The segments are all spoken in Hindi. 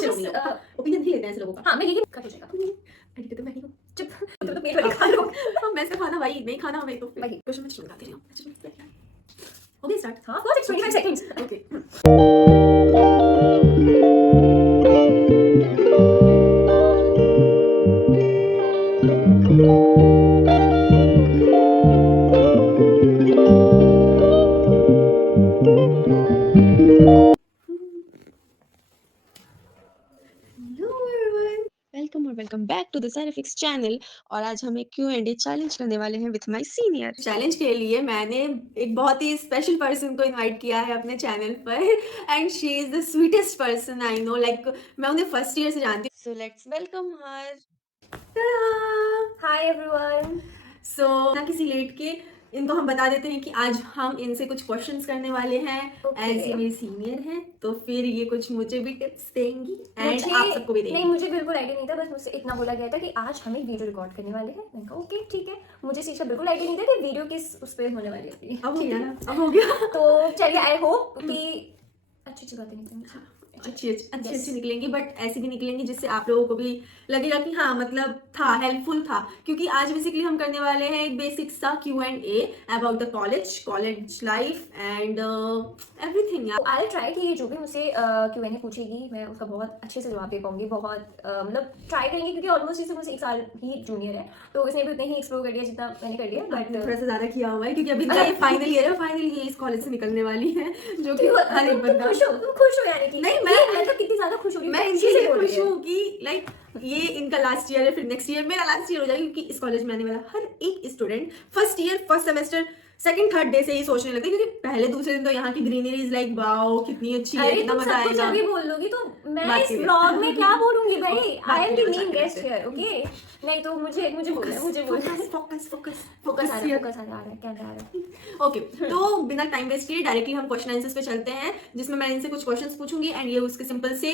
अच्छे लोग नहीं है। ओपिनियन भी लेते हैं ऐसे लोगों का। हाँ मैं यही कट हो जाएगा। एडिटर तो मैं ही हूँ। चुप तो पेट वाले खा लो। हम वैसे खाना भाई नहीं खाना हमें तो फिर वही। क्वेश्चन में शुरू करते हैं। हो गया स्टार्ट? हाँ फर्स्ट 25 सेकंड्स। ओके। वेलकम और वेलकम बैक टू द साइनिफिक्स चैनल। और आज हम एक Q&A चैलेंज करने वाले हैं विथ माय सीनियर। चैलेंज के लिए मैंने एक बहुत ही स्पेशल पर्सन को इनवाइट किया है अपने चैनल पर and she is the sweetest person I know. Like मैं उन्हें फर्स्ट ईयर से जानती सो लेट्स वेलकम हर। हूँ। Hi everyone. सो ना किसी लेट के इनको हम बता देते हैं कि आज हम इनसे कुछ क्वेश्चंस करने वाले हैं Okay. एज ये मेरी सीनियर हैं तो फिर ये कुछ मुझे भी टिप्स देंगी एंड आप सबको भी नहीं देंगी। मुझे बिल्कुल आइडिया नहीं था, बस मुझसे इतना बोला गया था कि आज हम एक वीडियो रिकॉर्ड करने वाले हैं। मैंने कहा ओके ठीक है, मुझे इस चीज़ का बिल्कुल आइडिया नहीं था कि वीडियो किस उस पर होने वाली है। अब हो गया ना, अब हो गया। तो चलिए आई होप कि अच्छी बातें निकलेंगी। अच्छी निकलेंगी बट ऐसी भी निकलेंगी जिससे आप लोगों को भी लगेगा कि हाँ मतलब था हेल्पफुल था, क्योंकि आज बेसिकली हम करने वाले हैं एक बेसिक सा Q&A about the college life and everything. I try कि ये जो भी मुझसे Q&A पूछेगी मैं उसका बहुत अच्छे से जवाब दे पाऊंगी। बहुत मतलब ट्राई करेंगे क्योंकि ऑलमोस्ट इसे मुझसे 1 साल ही जूनियर है, तो इसने भी उतने ही एक्सप्लोर कर लिया जितना मैंने कर लिया। बट थोड़ा सा ज्यादा किया हुआ है क्योंकि अभी ये फाइनल ईयर है, फाइनल ये इस कॉलेज से निकलने वाली है जो कि हर एक बंदा तुम खुश हो यानी कि नहीं, मैं मतलब कितनी ज्यादा खुश हो रही हूँ। मैं इसी इनके से लिए बोल रही खुश हूँ। हूँ कि लाइक ये इनका लास्ट ईयर है, फिर नेक्स्ट ईयर मेरा लास्ट ईयर हो जाएगा, क्योंकि इस कॉलेज में आने वाला हर एक student first year first semester second third day से ही सोचने लगता है, क्योंकि पहले दूसरे दिन तो यहाँ की ग्रीनरी इज लाइक वाओ कितनी अच्छी है, अरे कितना तुम मजा सब कुछ आएगा। अभी बोल लोगी तो मैं बात इस करिए। ब्लॉग में क्या बोलूंगी भाई। आई एम द बात मेन करिए। Guest here okay. नहीं तो मुझे बोलना है, मुझे बोलना है। फोकस आ रहा है कैमरा आ रहा है। ओके तो बिना टाइम वेस्ट किए डायरेक्टली हम क्वेश्चन आंसर्स पे चलते हैं, जिसमें मैं इनसे कुछ क्वेश्चंस पूछूंगी एंड ये उसके सिंपल से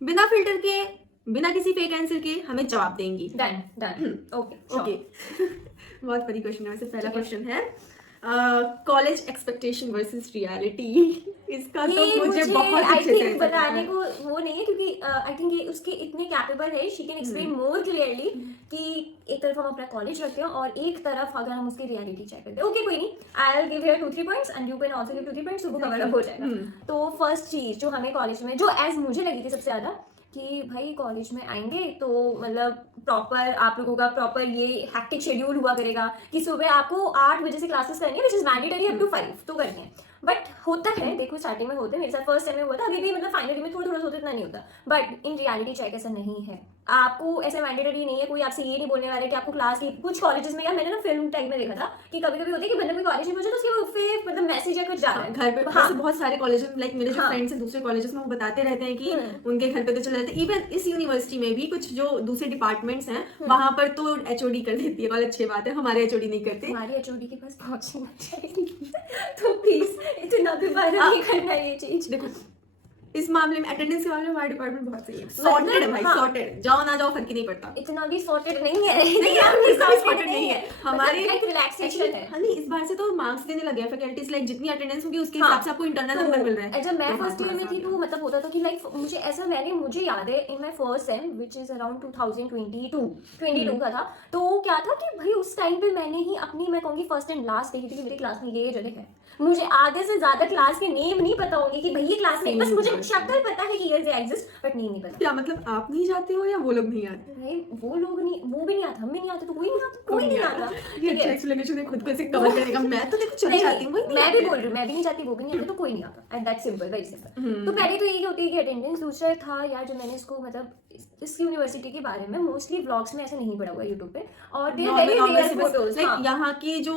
बिना फिल्टर के बिना किसी फेक आंसर के हमें जवाब देंगी। Done okay okay. बहुत फनी क्वेश्चन है वैसे। पहला क्वेश्चन है कॉलेज एक्सपेक्टेशन वर्सेस रियलिटी। इसका तो मुझे बहुत आई अच्छे से थिंक बताने को वो नहीं है क्योंकि आई थिंक ये उसके इतने कैपेबल है, she can explain more clearly कि एक तरफ हम अपना कॉलेज रखते हैं और एक तरफ अगर हम उसकी रियलिटी चेक करते हैं। ओके कोई नहीं, I will give here 2-3 points and you can also give 2-3 points, तो वो कवर अप हो जाएगा। तो फर्स्ट चीज जो हमें कॉलेज में जो एज मुझे लगी थी सबसे ज्यादा कि भाई कॉलेज में आएंगे तो मतलब प्रॉपर आप लोगों का प्रॉपर ये हैक्टिक शेड्यूल हुआ करेगा कि सुबह आपको 8 बजे से क्लासेस करनी है, which is mandatory up to 5 तो करनी है। बट होता है, देखो स्टार्टिंग में होते हैं, मेरे साथ फर्स्ट सेम में हुआ था, अभी भी मतलब फाइनली में थोड़ा थोड़ा होता इतना नहीं होता। बट इन रियलिटी चेक ऐसा नहीं है, आपको ऐसे मैंडेटरी नहीं है। कोई आपसे ये नहीं बोलने वाला कि आपको क्लास की कुछ कॉलेजेस में, या मैंने ना फिल्म टाइम में देखा था कि कभी कभी होता है कि बंदा कोई कॉलेज में पहुंचे तो उसके फिर मतलब मैसेज या कुछ जा रहा है घर पे। हाँ। बहुत सारे कॉलेज में लाइक मेरे जो हाँ। फ्रेंड्स हैं दूसरे कॉलेजेस में वो बताते रहते हैं कि उनके घर पे तो चले जाते हैं। इवन इस यूनिवर्सिटी में भी कुछ जो दूसरे डिपार्टमेंट्स हैं वहां पर तो एचओडी कर देती है, बहुत अच्छी बात है। हमारे एचओडी नहीं करते। हमारी एचओडी के पास पहुंचना चाहिए तो प्लीज इतना भी वायरल नहीं करना ये चीज। देखो इस मामले में अटेंडेंस के मामले में हमारा डिपार्टमेंट बहुत सही है, सॉर्टेड है भाई, हाँ। सॉर्टेड। जाओ ना जाओ फर्क ही नहीं पड़ता। इतना भी सॉर्टेड नहीं है। नहीं यार इतना भी सॉर्टेड नहीं है हमारे। एक रिलैक्सेशन है। हाँ नहीं इस बार से तो मार्क्स देने लगे हैं फैकल्टीज, लाइक जितनी अटेंडेंस होगी उसके हाँ। हिसाब से आपको इंटरनल नंबर मिल रहा है। जब मैं तो फर्स्ट ईयर में थी तो मतलब होता था कि लाइक मुझे ऐसा मुझे याद है in my first sem which is around 2022 का था। तो क्या था कि भाई उस टाइम पे मैंने ही अपनी मैं कहूँगी फर्स्ट एंड लास्ट देखी थी कि मेरी क्लास में ये जगह है। मुझे आधे से ज्यादा क्लास के नेम नहीं पता होंगे कि भाई ये क्लास में, बस मुझे शक्ल पता है कि ये एग्जिस्ट बट नेम नहीं पता। क्या मतलब आप नहीं जाते हो या वो लोग नहीं आते? भाई वो लोग नहीं, वो भी नहीं आता, हम भी नहीं आते, तो कोई नहीं आता। ये अच्छा एक्सप्लेनेशन है खुद को से कवर करने का। मैं तो देखो चली जाती हूँ, मैं भी बोल रही हूँ, मैं भी नहीं जाती, वो भी नहीं आते, तो कोई नहीं आता। And that's simple, very simple. तो पहले तो यही होती है कि अटेंडेंस। दूसरा था यार जो मैंने इसको मतलब इस यूनिवर्सिटी के बारे में मोस्टली व्लॉग्स में ऐसे नहीं पढ़ा हुआ यूट्यूब पे, और दे वेरी रेयर फोटोज। यहाँ की जो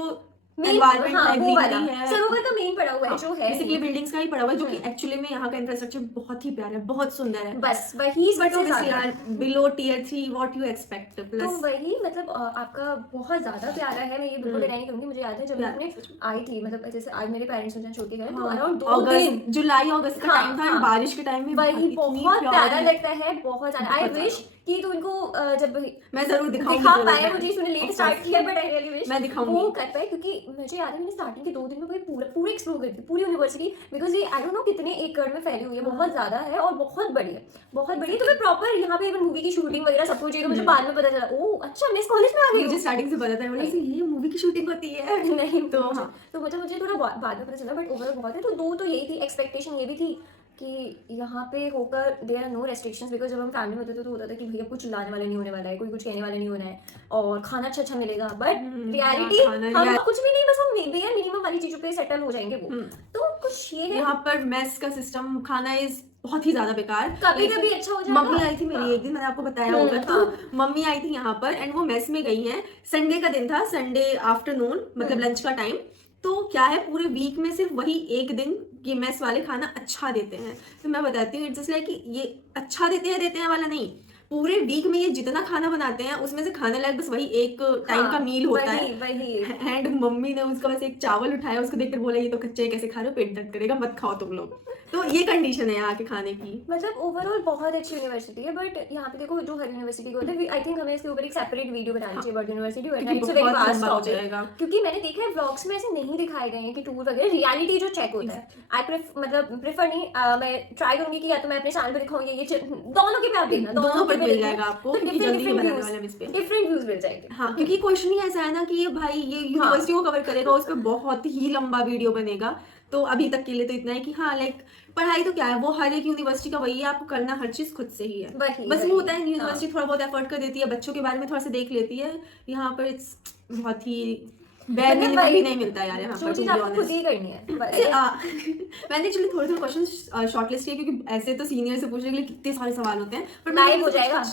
एनवायरनमेंट है, ग्रीनरी है, सरोवर का मेन पड़ा हुआ है जो है बेसिकली बिल्डिंग्स का ही पड़ा हुआ है, जो कि एक्चुअली में यहाँ का इंफ्रास्ट्रक्चर बहुत ही प्यारा है, बहुत सुंदर है। बस वही बट ऑब्वियसली यार below tier 3 what you expect तो प्लस वही मतलब आपका बहुत ज्यादा प्यारा है। मैं ये बिल्कुल डिनाई नहीं करूंगी। मुझे याद है जब मैं अपने आई थी, मतलब जैसे आज मेरे पेरेंट्स मुझे छोड़ के गए तो अराउंड 2 दिन जुलाई अगस्त का टाइम था, बारिश के टाइम में वही बहुत प्यारा लगता है, बहुत ज्यादा। आई विश कि तो इनको जब मैं जरूर दिखाऊंगी दिखा जरूर पाए, मैं। मुझे इसने लेट Of स्टार्ट course, किया बट आई रियली विश मैं दिखाऊंगी। वो कर पाए, क्योंकि मुझे याद है मैंने स्टार्टिंग के 2 दिन में भाई पूरा एक्सप्लोर करी थी पूरी यूनिवर्सिटी, बिकॉज ये आई डोंट नो कितने एकड़ में फैली हुई है, बहुत ज्यादा है और बहुत बड़ी है, बहुत बड़ी है। तो मैं प्रॉपर यहाँ पे इवन मूवी की शूटिंग वगैरह सब कुछ, मुझे बाद में पता चला ओ अच्छा मैं इस कॉलेज में आ गई मुझे हूँ। स्टार्टिंग से पता था, मैंने कहा, ये मूवी की शूटिंग होती है। नहीं तो मुझे हाँ। तो मुझे थोड़ा बाद में पता चला, बट ओवरऑल बहुत है। तो 2 तो यही थी, एक्सपेक्टेशन ये भी थी कि यहाँ पे होकर there are no restrictions, because जब हम फैमिली में होते थे तो होता था कि भैया कुछ लाने वाला नहीं होने वाला है, कोई कुछ कहने वाला नहीं होना है और खाना अच्छा मिलेगा, बट रियलिटी हम कुछ भी नहीं, बस हम भैया मिनिमम वाली चीजों पे सेटल हो जाएंगे वो। तो कुछ ये है, यहाँ पर मेस का सिस्टम, खाना इज बहुत ही ज्यादा बेकार। कभी कभी अच्छा हो जाएगा। मम्मी आई थी मेरी एक दिन, मैंने आपको बताया होगा, तो मम्मी आई थी यहाँ पर एंड वो मेस में गई हैं। संडे का दिन था, संडे आफ्टरनून, मतलब लंच का टाइम। तो क्या है, पूरे वीक में सिर्फ वही एक दिन ये मेस वाले खाना अच्छा देते हैं। तो मैं बताती हूँ, इट्स जस्ट लाइक कि ये अच्छा देते हैं वाला नहीं, पूरे वीक में ये जितना खाना बनाते हैं उसमें से खाने लायक बस वही एक टाइम का मील होता है। वही एंड मम्मी ने उसका बस एक चावल उठाया, उसको देखकर बोला ये तो कच्चे कैसे खा रहे हो, पेट दर्द करेगा, मत खाओ तुम लोग। तो ये कंडीशन है यहाँ के खाने की। मतलब ओवरऑल बहुत अच्छी यूनिवर्सिटी है, बट यहाँ पे देखो जो हर यूनिवर्सिटी को होता है, आई थिंक हमें इसके ऊपर एक सेपरेट वीडियो बनानी चाहिए वर्ड यूनिवर्सिटी, बहुत जाएगा। क्योंकि मैंने देखा है व्लॉग्स में ऐसे नहीं दिखाए गए हैं कि टूर वगैरह, रियलिटी जो चेक होता है। आई मतलब प्रेफर नहीं, मैं ट्राई करूंगी कि या तो मैं अपने चैनल पे दिखाऊंगी, ये दोनों के पे आप देखना, दोनों पर मिल जाएगा आपको, क्योंकि जल्दी ही बनाने वाले हैं इस पे। डिफरेंट व्यूज मिल जाएंगे। हाँ, क्योंकि क्वेश्चन ही ऐसा है ना कि ये भाई ये यूनिवर्सिटी को कवर करेगा, उस पर बहुत ही लंबा वीडियो बनेगा। तो अभी तक के लिए तो इतना है कि हाँ, लाइक पढ़ाई तो क्या है, वो हर एक यूनिवर्सिटी का वही है, आपको करना हर चीज खुद से ही है। बस वो होता है यूनिवर्सिटी थोड़ा बहुत एफर्ट कर देती है, बच्चों के बारे में थोड़ा सा देख लेती है। यहाँ पर इट्स बहुत ही बैड भी नहीं मिलता यार यहाँ पर, चीज आपको खुद ही करनी है। मैंने एक्चुअली थोड़े क्वेश्चन शॉर्टलिस्ट किए, क्योंकि ऐसे तो सीनियर से पूछने के लिए कितने सारे सवाल होते हैं, पर लाइव हो जाएगा।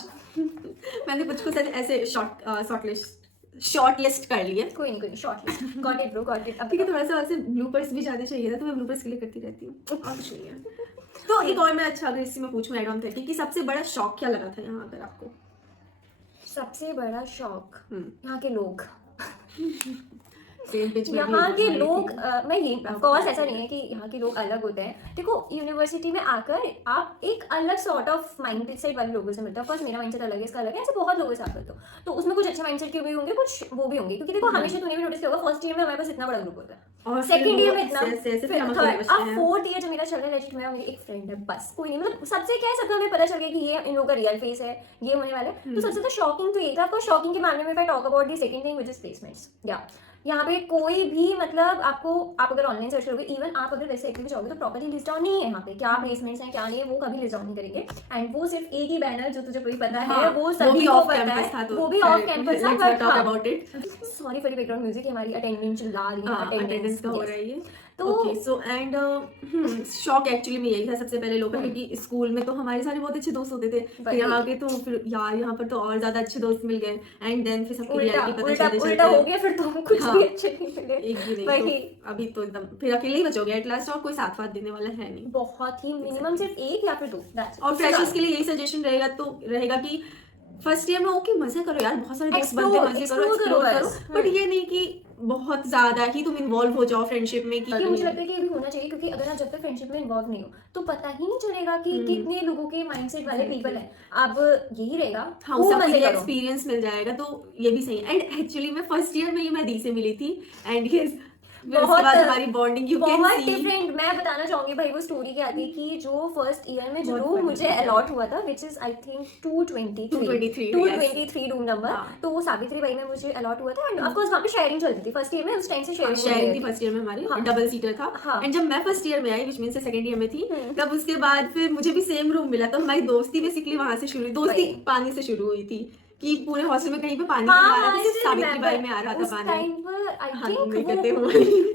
मैंने कुछ ऐसे शॉर्ट लिस्ट कर लिए। कोई नहीं short list, got it bro, got it. ठीक है, थोड़ा सा वैसे ब्लूपर्स भी ज्यादा चाहिए था, तो मैं ब्लूपर्स के लिए करती रहती हूँ और कुछ नहीं है। तो एक और मैं अच्छा अगर इसी में पूछूं एड ऑन 30 कि सबसे बड़ा शौक क्या लगा था यहाँ पर आपको? सबसे बड़ा शौक यहाँ के लोग। यहाँ के लोग, मैं ये ऑफकोर्स ऐसा नहीं है कि यहाँ के लोग अलग होते हैं। देखो यूनिवर्सिटी में आकर आप एक अलग सॉर्ट ऑफ माइंड सेट वाले लोगों से मिलते हो। ऑफकोर्स मेरा माइंडसेट अलग है, इसका अलग है, ऐसे बहुत लोगों से आप मिलते हो, तो उसमें कुछ अच्छे माइंडसेट के भी होंगे, कुछ वो भी होंगे। क्योंकि देखो हमेशा तूने भी नोटिस किया होगा, फर्स्ट ईयर में हमारे पास इतना बड़ा ग्रुप होता है, और सेकंड ईयर में इतना, अब फोर्थ ईयर जो मेरा चल रहा है लेजिट, मेरा एक फ्रेंड है बस, कोई नहीं। मतलब सबसे क्या है, सबका हमें पता चल गया कि ये इन लोगों का रियल फेस है, ये होने वाला है। तो सबसे ज्यादा शॉकिंग तो ये था। आपको शॉकिंग के मामले में talk about the second thing which is placements. या यहाँ पे कोई भी मतलब आपको, आप अगर ऑनलाइन सर्च करोगे, इवन आप अगर वैसे एक्टिव जाओगे तो प्रॉपर्ली लिस्ट डाउन नहीं है यहाँ पे, क्या प्लेसमेंट्स हैं क्या नहीं है, वो कभी लिस्ट डाउन नहीं करेंगे। एंड वो सिर्फ एक ही बैनर जो तुझे कोई पता है, वो सभी को पता है, वो भी ऑफ कैंपस था। But talk about it, sorry for the background music, हमारी अटेंडेंस चिल्ला रही है, अटेंडेंस का हो रही है। Okay, so and shock actually में यही था सबसे पहले लोगों, क्योंकि स्कूल में तो हमारे सारे बहुत अच्छे दोस्त होते थे, फिर यहाँ के तो फिर यार यहाँ पर तो और ज्यादा अच्छे दोस्त मिल गए। एंड देन फिर सबको रियलिटी पता उल्टा हो गया, फिर तो कुछ भी अच्छे नहीं मिले, एक भी नहीं। तो अभी तो एकदम फिर अकेले ही बचोगे एट लास्ट, और कोई साथ वाथ देने वाला है नहीं, बहुत ही मिनिमम सिर्फ एक या फिर 2। और फ्रेशर्स के लिए यही सजेशन रहेगा कि फर्स्ट ईयर में ओके मजे करो यार, बहुत सारे दोस्त बनते हैं, मजे करो, एक्सप्लोर करो, बट ये नहीं कि बहुत ज्यादा ही तुम इन्वॉल्व हो जाओ फ्रेंडशिप में। कि मुझे लगता है कि ये भी होना चाहिए, क्योंकि अगर आप जब तक फ्रेंडशिप में इन्वॉल्व नहीं हो तो पता ही नहीं चलेगा कि कितने लोगों के माइंडसेट वाले पीपल हैं। अब यही रहेगा, हाँ, सबके लिए एक्सपीरियंस मिल जाएगा, तो ये भी सही है। एंड एक्चुअली मैं फर्स्ट ईयर में ये मैं दी से मिली थी, एंड ये बहुत हमारी bonding you can see different. मैं बताना चाहूंगी भाई वो स्टोरी क्या थी कि जो फर्स्ट ईयर में जो रूम मुझे अलॉट हुआ था, which is I think 223 room number, तो वो सावित्री भाई में मुझे अलॉट हुआ था। एंड ऑफ कोर्स वहां पे शेयरिंग चलती थी फर्स्ट ईयर में, उस टाइम से शेयरिंग थी फर्स्ट ईयर में हमारी, डबल सीटर था। एंड जब मैं फर्स्ट ईयर में आई, व्हिच मींस सेकंड ईयर में थी, तब उसके बाद फिर मुझे भी सेम रूम मिला, तो हमारी दोस्ती बेसिकली वहां से शुरू हुई। दोस्ती पानी से शुरू हुई थी कि पूरे हॉस्टल में कहीं पे पानी नहीं आ रहा था, सावित्री बाई में आ रहा था पानी। टाइम पर आई थिंक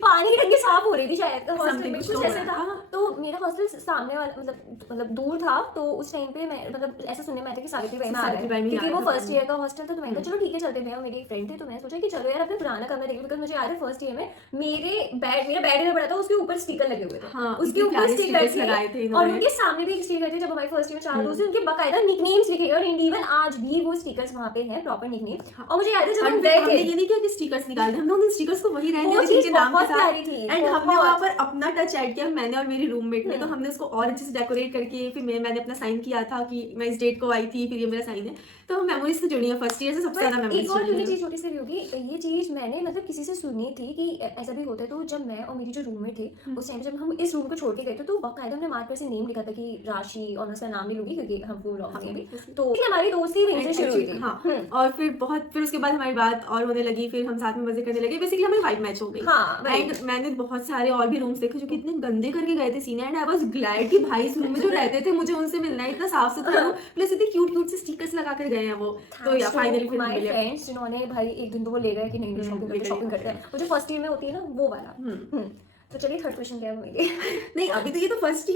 पानी की टंकी साफ हो रही थी शायद हॉस्टल में, कुछ ऐसा था। तो मेरा हॉस्टल सामने वाला मतलब दूर था, तो उस टाइम पे मैं मतलब ऐसा सुनने में आया था कि सावित्री बाई में आ रहा है, क्योंकि वो फर्स्ट ईयर का हॉस्टल था। तो मैंने कहा चलो ठीक है चलते हैं, मेरी एक फ्रेंड थी, तो मैंने सोचा कि चलो यार अपने पुराना कमरा देखें, बिकॉज मुझे याद है फर्स्ट ईयर में मेरा बेड इधर पड़ा था, उसके ऊपर स्टिकर लगे हुए थे, उसके ऊपर स्टिकर लगाए थे, और उनके सामने भी एक स्टिकर थे। जब हमारे फर्स्ट ईयर में 4 दोस्त थे, उनके बाकायदा निकनेम्स लिखे गए, और इवन आज भी वो स्टिकर्स वहाँ पे हैं प्रॉपर निकनेम। हाँ। और मुझे याद है जब और हम फिर गए हमने थे, ये नहीं किया कि स्टिकर्स निकाल रहे, हमने उन स्टिकर्स को वही रहने वो दिया चीज जिनके नाम के बहुत साथ, प्यारी थी, एंड हमने बहुत। वहाँ पर अपना टच ऐड किया, मैंने और मेरी रूममेट ने, तो हम्म। हमने उसको और अच्छे से डेकोरेट करके फिर मैंने अपना साइन किया था कि मैं इस डेट को आई थी, फिर ये मेरा साइन है, तो मेमोरीज से जुड़ी है फर्स्ट ईयर से सबसे ज्यादा But मेमोरीज एक और जुड़ी छोटी है। चीज छोटी सी भी होगी, ये चीज मैंने मतलब किसी से सुनी थी कि ऐसा भी होता है। तो जब मैं और मेरी जो रूममेट थे उस टाइम जब हम इस रूम को छोड़ के गए थे, तो बाकायदा हमने मार्कर से नेम लिखा था कि राशि, और मैं उसका नाम नहीं लूंगी क्योंकि हमको ब्लॉग नहीं अभी, तो इसलिए हमारी दोस्ती वहीं से शुरू हुई थी। हाँ, और फिर उसके बाद हमारी बात और होने लगी, फिर हम साथ में मजे करने लगे, बेसिकली हमारी वाइब मैच हो गई। हाँ, एंड मैंने बहुत सारे और भी रूम्स देखे जो कि इतने गंदे करके गए थे scene, and I was glad कि भाई इस रूम में जो रहते थे मुझे उनसे मिलना है, इतना साफ सुथरा रूम, प्लस इतने क्यूट से स्टिकर्स लगा कर गए हैं वो, तो या फाइनली फिर माय मिले। फ्रेंड्स जिन्होंने भाई एक दिन तो वो ले गए कि नहीं शॉपिंग करते हैं, वो जो फर्स्ट ईयर में होती है ना वो वाला। तो चलिए थर्ड क्वेश्चन क्या है मेरे? नहीं, अभी तो ये तो फर्स्ट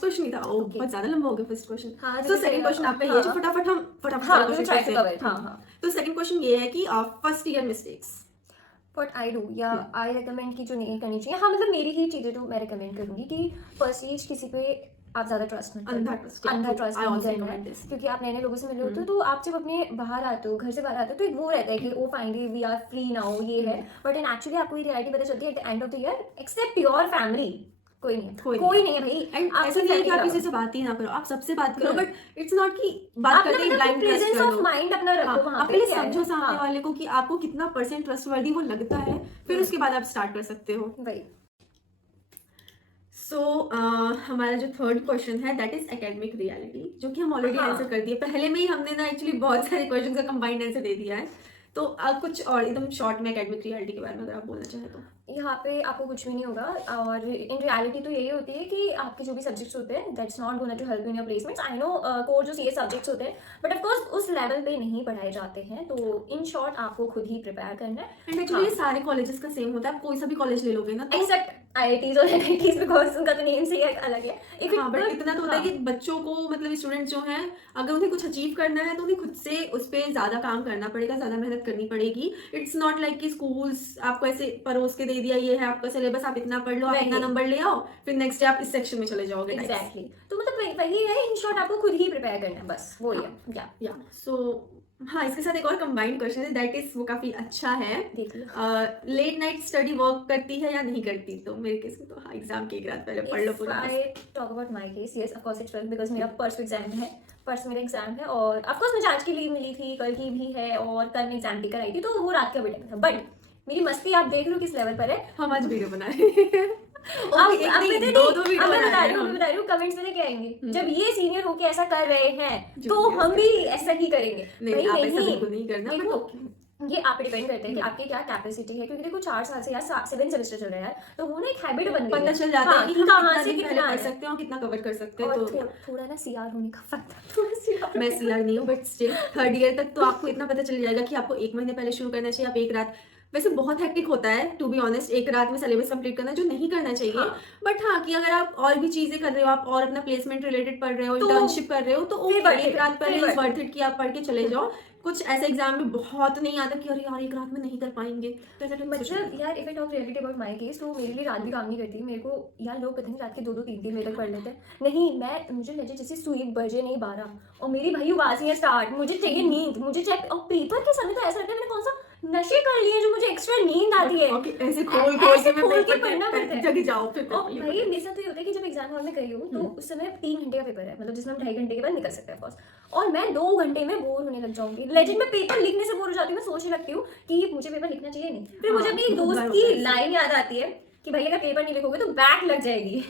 क्वेश्चन ही था, ओ बहुत ज्यादा लंबा हो गया फर्स्ट क्वेश्चन। हाँ, तो जैसे सेकंड क्वेश्चन आपका ये, जो फटाफट हम हाँ, सारे we will question try to करते cover it, हैं। हाँ। तो सेकंड क्वेश्चन ये है कि first year mistakes. What I do या आई रिकमेंड की जो नहीं करनी चाहिए, हाँ मतलब मेरी ही चीज़ें जो मैं रिकमेंड करूंगी कि फर्स्ट चीज किसी पे आप ज्यादा ट्रस्ट मत अंधा करो, trust, yeah, अंधा true. ट्रस्ट I नहीं also करना है, recommend this. क्योंकि आप नए नए लोगों से मिल रहे होते हो, तो आप जब अपने बाहर आते हो, घर से बाहर आते हो, तो एक वो रहता है कि oh finally we are free now, ये है, बट इन एक्चुअली आपको ये रियलिटी पता चलती है at the end of the year, except your family कोई नहीं है, कोई नहीं है भाई। एंड आप ऐसा नहीं है कि आप family किसी से बात ही ना करो, आप सबसे बात करो, हम्म। बट इट्स नॉट कि बात करते ही ब्लाइंड ट्रस्ट प्रेजेंस कर ऑफ लो। माइंड अपना रखो हाँ, वहाँ आप पे, पहले क्या है? समझो सामने हाँ, वाले को कि आपको कितना परसेंट ट्रस्टवर्दी वो लगता है, फिर उसके बाद आप स्टार्ट कर सकते हो। वही। सो हमारा जो थर्ड क्वेश्चन है दैट इज एकेडमिक रियलिटी, जो कि हम ऑलरेडी हाँ। आंसर कर दिए, पहले में ही हमने ना एक्चुअली बहुत सारे क्वेश्चन का कंबाइंड आंसर दे दिया है, तो कुछ और एकदम शॉर्ट में एकेडमिक रियलिटी के बारे में अगर आप बोलना चाहें तो। यहाँ पे आपको कुछ भी नहीं होगा, और इन रियलिटी तो यही होती है कि आपके जो भी सब्जेक्ट्स होते हैं that's not gonna to help in your placements. I know core जो सीए सब्जेक्ट्स होते हैं, बट ऑफ कोर्स उस लेवल पे नहीं पढ़ाए जाते हैं, तो इन शॉर्ट आपको खुद ही प्रिपेयर करना है। एंड एक्चुअली ये सारे कॉलेजेस का सेम होता है, आप कोई सा भी कॉलेज ले लोगे ना तो एक्सेप्ट आईआईटीज और एनआईटीज, बिकॉज उनका तो नेम से ही अलग है। हाँ, बट इतना तो होता है कि बच्चों को, मतलब स्टूडेंट्स जो हैं, अगर उन्हें कुछ अचीव करना है तो उन्हें खुद से उस पर ज्यादा काम करना पड़ेगा, ज्यादा मेहनत करनी पड़ेगी। इट्स नॉट लाइक कि स्कूल्स आपको ऐसे परोस के दे दिया, ये है आपका सिलेबस, आप इतना पढ़ लो, आप इतना नंबर ले आओ, फिर नेक्स्ट डे आप इस सेक्शन में चले जाओगे। एग्जैक्टली, तो मतलब वही है, इन शॉर्ट आपको खुद ही प्रिपेयर करना है, बस वो ही है। या सो हाँ, इसके साथ एक और कंबाइंड क्वेश्चन है दैट इज, वो काफी अच्छा है। देखिए लेट नाइट स्टडी वर्क करती है या नहीं करती? तो मेरे केस में तो हाँ, एग्जाम के एक रात पहले पढ़ लो पूरा। I talk about my case, yes, of course it will, because मेरा परसों एग्जाम है, परसों मेरा एग्जाम है, और of course मुझे आज की लीव मिली थी, कल की भी है, और कल मैं एग्जाम देकर आई थी, तो वो रात का भी टाइम था। बट मेरी मस्ती आप देख रहे हो किस लेवल पर है। हम आज वीडियो बना रहे हैं अब एक नहीं, मैं दो वीडियो अब मैं बना बता रहे रही हूँ, हैं मैं बता रही हूँ, कमेंट्स में लेके आएंगे जब ये सीनियर होके ऐसा कर रहे हैं जो तो भी हम भी ऐसा ही करेंगे। नहीं, भाई आप ऐसा बिल्कुल नहीं करना, देखो, but okay। ये आप पे डिपेंड करते हैं कि आपकी क्या कैपेसिटी है, क्योंकि देखो 4 साल से या 7 सेमेस्टर चल रहा है यार, तो वो ना एक हैबिट बन गई पता है। चल जाता है हाँ, कि हम कहाँ कितना से दिन पहले कितना पढ़ है। सकते हैं और कितना कवर कर सकते हैं। और तो थोड़ा ना सीआर होने का फर्क था, थोड़ा सीआर। मैं सीआर नहीं हूँ, बट स्टिल थर्ड ईयर तक तो आपको इतना पता चल जाएगा कि आपको 1 महीने पहले शुरू करना चाहिए। आप एक रात, वैसे बहुत हेक्टिक होता है टू बी ऑनेस्ट, एक रात में सिलेबस कंप्लीट करना, जो नहीं करना चाहिए। बट हाँ, कि अगर आप और भी चीजें कर रहे हो, आप और अपना प्लेसमेंट रिलेटेड पढ़ रहे हो, इंटर्नशिप कर रहे हो, तो ओके, एक रात पहले इज वर्थ इट कि आप पढ़ के चले जाओ। कुछ ऐसे एग्जाम में बहुत नहीं आता कि अरे यार एक रात में नहीं कर पाएंगे, तो ऐसा टाइम मतलब यार if I talk reality about my case, तो मेरे लिए रात भी काम नहीं करती। मेरे को यार लोग पता नहीं रात के 2-2 3-3 बजे तक पढ़ लेते हैं, नहीं मैं, मुझे लगे जैसे सुई बजे नहीं 12 और मेरी भाई उबासियाँ स्टार्ट, मुझे चाहिए नींद, मुझे चेक, और पेपर के समय तो ऐसा लगता है मैंने कौन सा नशे कर लिए जो मुझे एक्स्ट्रा नींद आती है। ओके, ऐसे खोल ऐसे के खोल के पढ़ना पड़ता है। जग जाओ फिर। और भाई मेरे साथ तो ये होता है कि जब एग्जाम हॉल में गई हूँ तो उस समय 3 घंटे का पेपर है, मतलब जिसमें हम 2.5 घंटे के बाद निकल सकते हैं बस, और मैं 2 घंटे में बोर होने लग जाऊंगी। लेजिट में पेपर लिखने से बोर हो जाती हूँ, मैं सोचने लगती हूँ कि मुझे पेपर लिखना चाहिए नहीं। फिर मुझे अपनी एक दोस्त की लाइन याद आती है कि भाई अगर पेपर नहीं लिखोगे तो बैक लग जाएगी।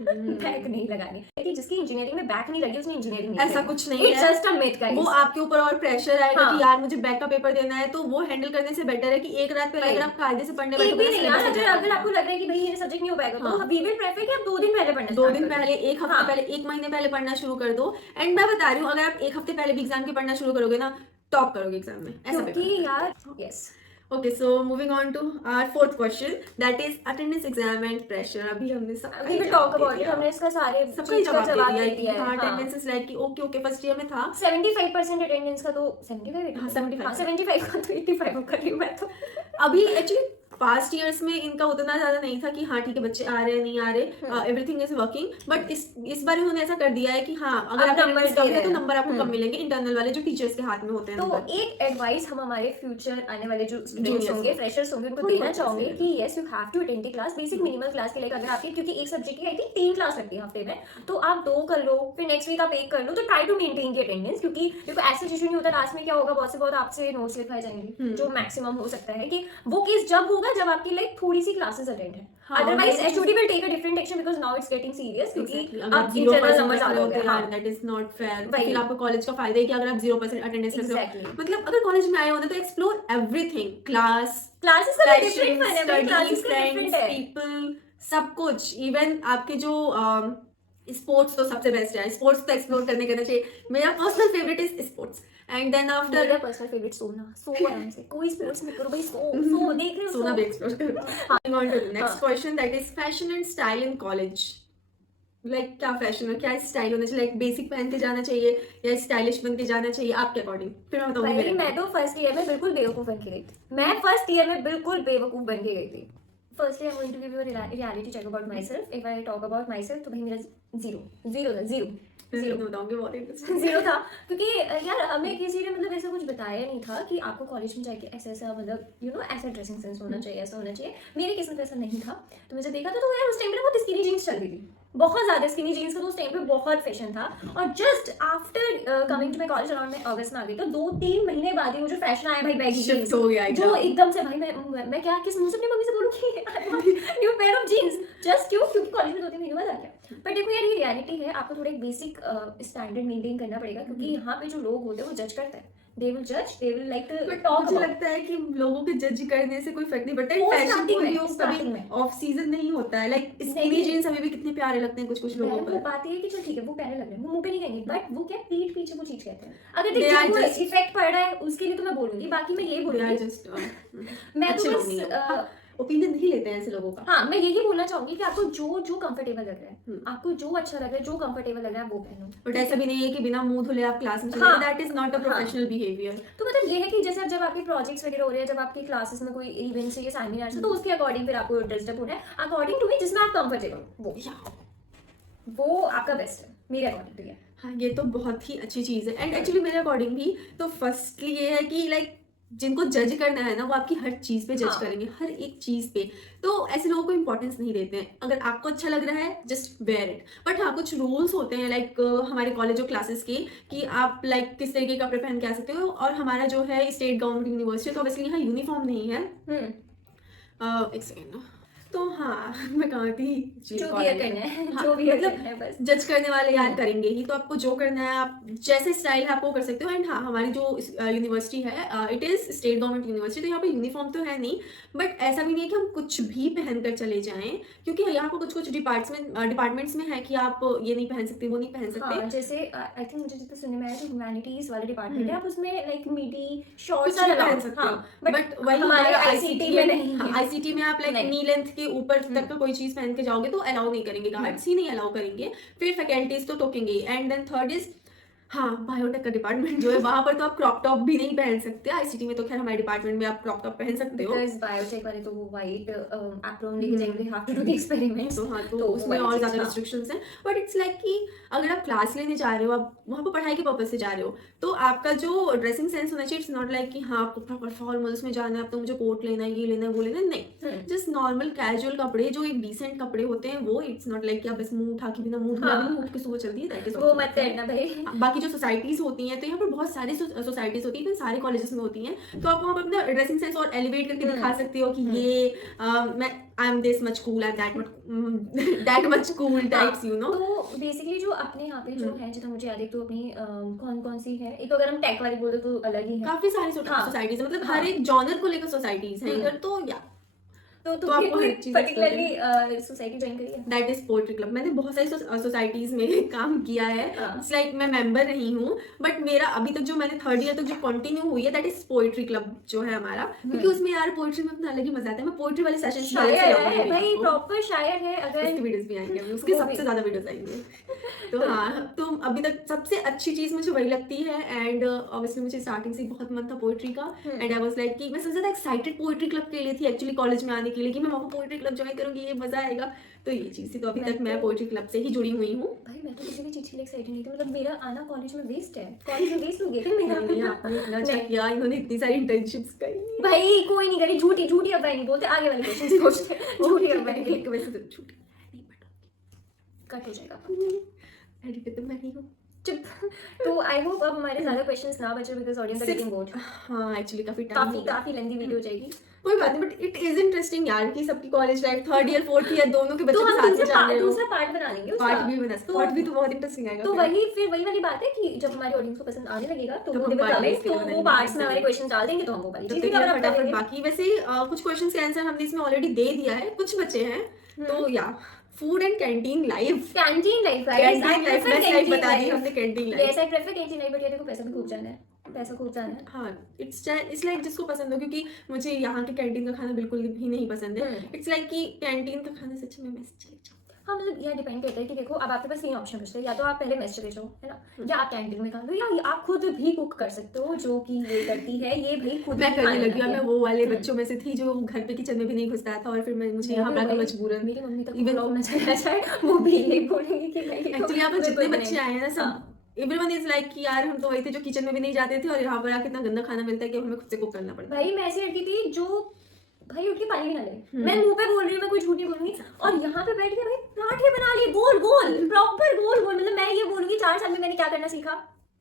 बैक नहीं लगानी, कि जिसकी इंजीनियरिंग में बैक नहीं लगी उसने इंजीनियरिंग नहीं ऐसा कुछ नहीं है, it's just a myth guys. वो आपके ऊपर और प्रेशर आएगा हाँ। कि यार मुझे बैक का पेपर देना है, तो वो हैंडल करने से बेटर है कि एक रात पहले अगर आप कायदे से पढ़ने एक भी बैठोगे नहीं यार, अगर आपको लग रहा है कि भाई ये सब्जेक्ट नहीं हो पाएगा तो वी विल प्रेफर कि आप 2 दिन पहले पढ़ना, 2 दिन पहले, 1 हफ्ते हाँ। पहले, 1 महीने पहले पढ़ना शुरू कर दो। एंड मैं बता रही हूँ, अगर आप 1 हफ्ते पहले भी एग्जाम के पढ़ना शुरू करोगे ना, टॉप करोगे एग्जाम में, ऐसा क्योंकि यार yes. Okay, so moving on to our fourth question that is attendance exam and pressure. अभी हमने we will talk about it, हमने इसका सारे सबका ही जवाब दे दिया है। हाँ, अटेंडेंस इज लाइक कि ओके ओके फर्स्ट ईयर में था 75% अटेंडेंस का, तो 75 हाँ, 75 75 का तो 85 कर रही हूँ मैं तो। अभी एक्चुअली पास्ट ईयर्स में इनका उतना ज्यादा नहीं था कि हाँ ठीक है बच्चे आ रहे हैं नहीं आ रहे, एवरीथिंग इज वर्किंग, बट इस बार इन्होंने ऐसा कर दिया है कि हाँ अगर आप आपका numbers numbers कम दे है तो रहे हैं। नंबर आपको कम मिलेंगे, इंटरनल वाले जो टीचर्स के हाथ में होते हैं तो number। एक एडवाइस हम हमारे फ्यूचर आने वाले जो स्टूडेंट्स Juniors होंगे, को। फ्रेशर्स होंगे, उनको थोड़ी देना बहुत चाहोगे चीजें। कि yes you have to attend the class, basic minimal class के लिए अगर आपकी, क्योंकि एक सब्जेक्ट की आई थिंक 3 क्लास लगती है हफ्ते में, तो आप 2 कर लो, फिर नेक्स्ट वीक आप 1 कर लो, तो try to maintain the attendance, क्योंकि देखो ऐसा सिचुएशन नहीं होता लास्ट में क्या होगा, बहुत से बहुत आपसे नोट्स लिखवाए जाएंगे, जो मैक्सिमम हो सकता है कि वो केस जब होगा जब आपकी लाइक थोड़ी सी क्लासेस अटेंड है, otherwise HOD will take a different action because now it's getting serious, क्योंकि अब इंटरनल नंबर्स आ गए हैं। That is not fair. वही। फिर आपको कॉलेज का फायदा है कि अगर आप 0% अटेंडेंस रख रहे हो, Exactly. मतलब अगर कॉलेज में आए हो ना तो एक्सप्लोर एवरीथिंग, क्लास, क्लासेस का डिफरेंट फन है भाई, क्लासेस का डिफरेंट है। पीपल, सब कुछ, इवन आपके जो स्पोर्ट्स तो सबसे बेस्ट है, स्पोर्ट्स तो एक्सप्लोर करने करना चाहिए। मेरा personal favourite is sports, and then after मेरा पर्सनल फेवरेट सोना, सो आराम से, कोई स्पोर्ट्स मत करो भाई, सो देख रहे हो, सोना सो। भी एक्सप्लोर करो। On to the next question, that is fashion and style in college. Like क्या फैशन है, क्या स्टाइल होना चाहिए, लाइक बेसिक पहन के जाना चाहिए या स्टाइलिश बन के जाना चाहिए आपके अकॉर्डिंग? फिर मैं बताऊंगी भाई मेरे मैं तो फर्स्ट ईयर में बिल्कुल बेवकूफ बन के गई थी, मैं फर्स्ट ईयर में बिल्कुल बेवकूफ बन के गई थी। Firstly I am going to give you a reality check about myself. If I talk about myself तो भाई मेरा जीरो मैं बताऊंगी बहुत इंटरेस्टिंग। जीरो था, क्योंकि यार हमें किसी ने मतलब ऐसा कुछ बताया नहीं था कि आपको कॉलेज में जाके ऐसा ऐसा मतलब यू नो ऐसा ड्रेसिंग सेंस होना चाहिए, ऐसा होना चाहिए। मेरे केस में तो ऐसा नहीं था, तो मुझे देखा था तो यार उस टाइम पे बहुत स्किनी जीन्स चल रही थी, बहुत ज्यादा स्किनी जीन्स का तो उस टाइम पे बहुत फैशन था। और just after coming to my college around में अगस्त में आ गई, तो 2-3 महीने बाद ही वो जो फैशन आया भाई बैगी शिफ्ट जीन्स, हो गया जो एकदम से भाई मैं क्या किस मुंह से अपनी मम्मी से बोलूंगी new pair of jeans, just क्योंकि कॉलेज में 2-3 महीने बाद आ गया। पर देखो यार ये रियलिटी है, आपको थोड़ा एक बेसिक स्टैंडर्ड मेंटेन करना पड़ेगा, क्योंकि यहाँ पे जो लोग होते हैं वो जज करते हैं, they will like to talk. मुझे लगता है कि लोगों के जज करने से कोई फर्क नहीं पड़ता है, वो फैशन starting कोई में, भी starting कभी में। ऑफ सीजन नहीं होता है। लाइक स्किनी नहीं। जीन्स अभी भी कितने प्यारे लगते हैं कुछ कुछ लोगों वो को। बात ये है कि चल ठीक है वो प्यारे लग रहे हैं, वो मुंह पे नहीं कहेंगे, बट वो क्या पीठ पीछे वो चीज कहते हैं। अगर They are देखिए just- इफेक्ट पड़ रहा है उसके लिए तो मैं बोलूंगी, बाकी मैं ये बोलूंगी जस्ट मैं अच्छे तो लोग नहीं हैं। बस ओपिनियन नहीं लेते हैं ऐसे लोगों का। हाँ मैं यही बोलना चाहूंगी कि आपको जो कंफर्टेबल लग रहा है, आपको जो अच्छा लग रहा है, जो कंफर्टेबल लग रहा है वो पहनो। बट ऐसा भी नहीं है कि बिना मुंह धुले आप क्लास में चले, हाँ। That is not a professional behaviour. तो मतलब ये है कि जैसे अब जब आपके प्रोजेक्ट्स वगैरह हो रहे हैं, जब आपकी क्लासेस में कोई इवेंट्स है या सेमिनार्स है, तो उसके अकॉर्डिंग फिर आपको ड्रेसअप होना है अकॉर्डिंग टू मी, जिसमें आप कंफर्टेबल वो आपका बेस्ट है मेरे अकॉर्डिंग तो। ये हाँ ये तो बहुत ही अच्छी चीज़ है। एंड एक्चुअली मेरे अकॉर्डिंग भी तो फर्स्टली ये है कि लाइक जिनको जज करना है ना वो आपकी हर चीज़ पे जज हाँ। करेंगे, हर एक चीज़ पे। तो ऐसे लोगों को इंपॉर्टेंस नहीं देते हैं। अगर आपको अच्छा लग रहा है जस्ट वेयर इट। बट हाँ कुछ रूल्स होते हैं लाइक हमारे कॉलेज और क्लासेस के कि आप लाइक किस तरीके के कपड़े पहन के आ सकते हो। और हमारा जो है स्टेट गवर्नमेंट यूनिवर्सिटी, तो ऑब्वियसली यहाँ यूनिफॉर्म नहीं है। एक सेकेंड। तो हाँ मैं कहाँ थी, जो भी करना है, हाँ, जो भी मतलब करना है बस। जज करने वाले यार करेंगे ही, तो आपको जो करना है आप जैसे स्टाइल है आपको कर सकते हो। एंड हाँ हमारी जो यूनिवर्सिटी है it is state government university, तो यहाँ पे यूनिफॉर्म तो है नहीं, बट ऐसा भी नहीं है कि हम कुछ भी पहनकर चले जाएं, क्योंकि यहाँ पर कुछ कुछ डिपार्टमेंट्स में है कि आप ये नहीं पहन सकते वो नहीं पहन सकते। हाँ, जैसे आई थिंक मुझे जितना सुनने में आया जो ह्यूमैनिटीज वाले डिपार्टमेंट है, आप उसमें लाइक मिडी कुछ शॉर्ट्स भी पहन सकते हो। बट वही हमारे आईसीटी में नहीं है। आईसीटी में आप लाइक नहीं। नी लेंथ के ऊपर तक का कोई चीज पहन के जाओगे तो अलाउ नहीं करेंगे, गार्ड्स ही नहीं अलाउ करेंगे, फिर फैकल्टीज तो टोकेंगे। एंड देन थर्ड इज हाँ बायोटेक का डिपार्टमेंट जो है वहां पर तो आप क्रॉप टॉप भी नहीं पहन सकते। आईसीटी में तो खैर हमारे डिपार्टमेंट में आप क्रॉप टॉप पहन सकते हो। बिकॉज़ बायोटेक वाले तो वो वाइट एप्रॉन लेके जाएंगे, have to do the experiments. तो हाँ तो तो उसमें वही और चीज़ ज्यादा था। रिस्ट्रिक्शंस हैं। बट इट्स लाइक कि अगर आप क्लास लेने जा रहे हो, आप वहाँ पर पढ़ाई के पर्पज से जा रहे हो, तो आपका जो ड्रेसिंग सेंस होना चाहिए इट्स नॉट लाइक कि हाँ आपको प्रॉपर फॉर्मल्स में जाना है, अब तो मुझे कोट लेना है, ये लेना है, वो लेना है, नहीं। जस्ट नॉर्मल कैजुअल कपड़े जो एक डिसेंट कपड़े होते हैं वो, इट्स नॉट लाइक कि आप बस मुंह उठा के बिना मुंह धुला भी उठ के सुबह चलती है, दैट इज वो मत करना भाई। बाकी जो सोसाइटीज होती हैं तो यहाँ पर बहुत सारी सोसाइटीज होती हैं, फिर सारे कॉलेजेस में होती हैं, तो आप वहाँ पर अपना ड्रेसिंग सेंस और एलिवेट करके दिखा सकते हो कि ये मैं I am this much cool, I am that much cool types, you know. तो बेसिकली जो अपने यहाँ पे जो है, जितना मुझे याद है तो अपनी कौन कौन सी है, एक अगर हम टेक वाली बोलते तो अलग ही है। काफी सारी हाँ। सोसाइटीज, मतलब हाँ। हर एक जॉनर को लेकर सोसाइटीज हैं इधर, तो या तो तो तुमने आपको कोई हर चीज़ पर्टिकुलरली सोसाइटी ज्वाइन करी है? That is poetry club. मैंने बहुत सारी सोसाइटीज में काम किया है, इट्स लाइक मैं मेंबर रही हूँ, बट मेरा अभी तक जो मैंने 3rd ईयर तक जो कंटिन्यू हुई है दैट इज पोएट्री क्लब जो है हमारा, क्योंकि उसमें यार पोएट्री में अपना अलग ही मजा आता है। मैं पोएट्री वाले सेशंस में अलग से शायर लाऊंगी है भाई, आपको। प्रॉपर शायर है। अगर उसके वीडियोस भी आएंगे अभी, उसके वो सबसे भी। ज्यादा वीडियोस आएंगे। तो हाँ, तो अभी तक सबसे अच्छी चीज मुझे वही लगती है, एंड ऑब्वियसली मुझे स्टार्टिंग से बहुत मन था पोएट्री का, एंड आई वाज लाइक कि मैं सबसे ज्यादा एक्साइटेड पोएट्री क्लब के लिए थी एक्चुअली कॉलेज में आने के लिए, कि मैं वहाँ पोएट्री क्लब ज्वाइन करूंगी, ये मजा आएगा। तो ये चीज थी, तो अभी तक मैं पोएट्री क्लब से ही जुड़ी हुई हूँ। भाई मैं तो किसी भी चीज के लिए एक्साइटेड नहीं थी, मतलब मेरा आना कॉलेज में वेस्ट है, कॉलेज में वेस्ट हो गया था मेरा। नहीं, आपने इतना अच्छा किया, इन्होंने इतनी सारी इंटर्नशिप्स करी। भाई कोई नहीं करी, झूठी झूठी अफवाह नहीं बोलते, आगे वाले क्वेश्चन पूछते हैं। झूठी अफवाह नहीं, एक वैसे तो छूट नहीं कट हो जाएगा। पड़ा, एडिटर तो मैं ही हूँ। चुप। तो आई होप अब हमारे ज्यादा क्वेश्चंस ना बचे, because audience are getting bored. हाँ एक्चुअली काफी टाइम काफी काफी लेंथी वीडियो हो जाएगी। कोई बात नहीं, बट इट इज इंटरेस्टिंग यार कि सबकी college life 3rd year 4th year दोनों के तो बच्चों के हम साथ में चल रहे हो। दूसरा पार्ट बना लेंगे उसका। पार्ट भी बना, पार्ट भी तो बहुत इंटरेस्टिंग आएगा। तो फिर। वही फिर वही वाली बात है कि जब हमारे ऑडियंस को पसंद आने लगेगा तो तो वो हम देवर part कमेंट, इसके तो बनाएंगे, वो पार्ट्स में हाँ। हमारे क्वेश्चन डाल देंगे, तो हम वो वाली तो चीजें फिर कवर अप फटाफट करेंगे। बाकी वैसे कुछ क्वेश्चंस के आंसर हमने इसमें ऑलरेडी दे दिया है, कुछ बचे हैं। तो या food and canteen life, canteen life canteen life best life बता दी हमने, canteen life. Yes I prefer canteen life, but ये देखो पैसा भी खूब जाना है, पैसा खूब जाना है। हाँ, इट्स लाइक जिसको पसंद हो, क्योंकि मुझे यहाँ के कैंटीन का खाना बिल्कुल भी नहीं पसंद है। इट्स लाइक कि कैंटीन का खाने से अच्छा मैं मेस चले जाऊँ। हाँ मतलब यह डिपेंड करता है कि देखो अब आपके पास 3 ऑप्शन बचते हैं, या तो आप पहले मेस चले जाओ, है ना, या आप कैंटीन में खा लो, या आप खुद भी कुक कर सकते हो, जो कि ये करती है, ये भाई खुद मैं भी करने खाना लगी और बनाती मैं है। वो वाले बच्चों में से थी जो घर पे किचन में भी नहीं घुसता था, और फिर मुझे यहाँ पर मजबूरन मेरी मम्मी तक Even- ब्लॉग में चला जाए वो भी यही बोलेंगे कि भाई एक्चुअली यहाँ पर जितने बच्चे आए हैं ना, सब हाँ। एवरीवन इज लाइक कि यार हम तो वही थे जो किचन में भी नहीं जाते थे, और यहाँ पर आके इतना गंदा खाना मिलता है कि हमें खुद से कुक करना पड़ता है। भाई मैं ऐसी लड़की थी जो भाई उठ के पानी भी ना ले, मैं मुंह पे बोल रही हूँ, मैं कोई झूठ नहीं बोलूंगी, और यहाँ पे बैठ के भाई पराठे बना लिए गोल गोल, प्रॉपर गोल गोल। मतलब मैं ये बोलूंगी 4 साल में मैंने क्या करना सीखा,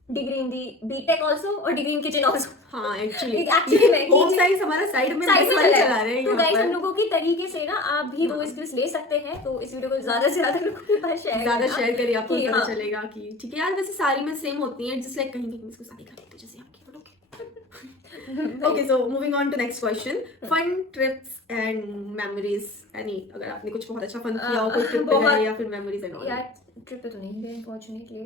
degree in the BTech also और डिग्री इन किचन आल्सो। हाँ एक्चुअली मैं होम साइंस हमारा साइड में साइड में वाले चला चला रहे हैं तो यहाँ गाइस हम पर। लोगों की तरीके से ना आप भी वो स्किल्स ले सकते हैं, तो इस वीडियो को ज्यादा से ज्यादा लोगों के पास शेयर ज्यादा शेयर करिए, आपको कि पता हाँ। चलेगा कि ठीक है यार, वैसे सारी में सेम होती है, जस्ट लाइक कहीं कहीं इसको शादी कर देते जैसे आपकी। Okay, so moving on to next question. Fun trips and memories. Any अगर आपने कुछ बहुत अच्छा फन किया हो कोई ट्रिप पे बहुत- गए या फिर मेमोरीज एंड ऑल। यार ट्रिप पे तो नहीं गए अनफॉर्चुनेटली,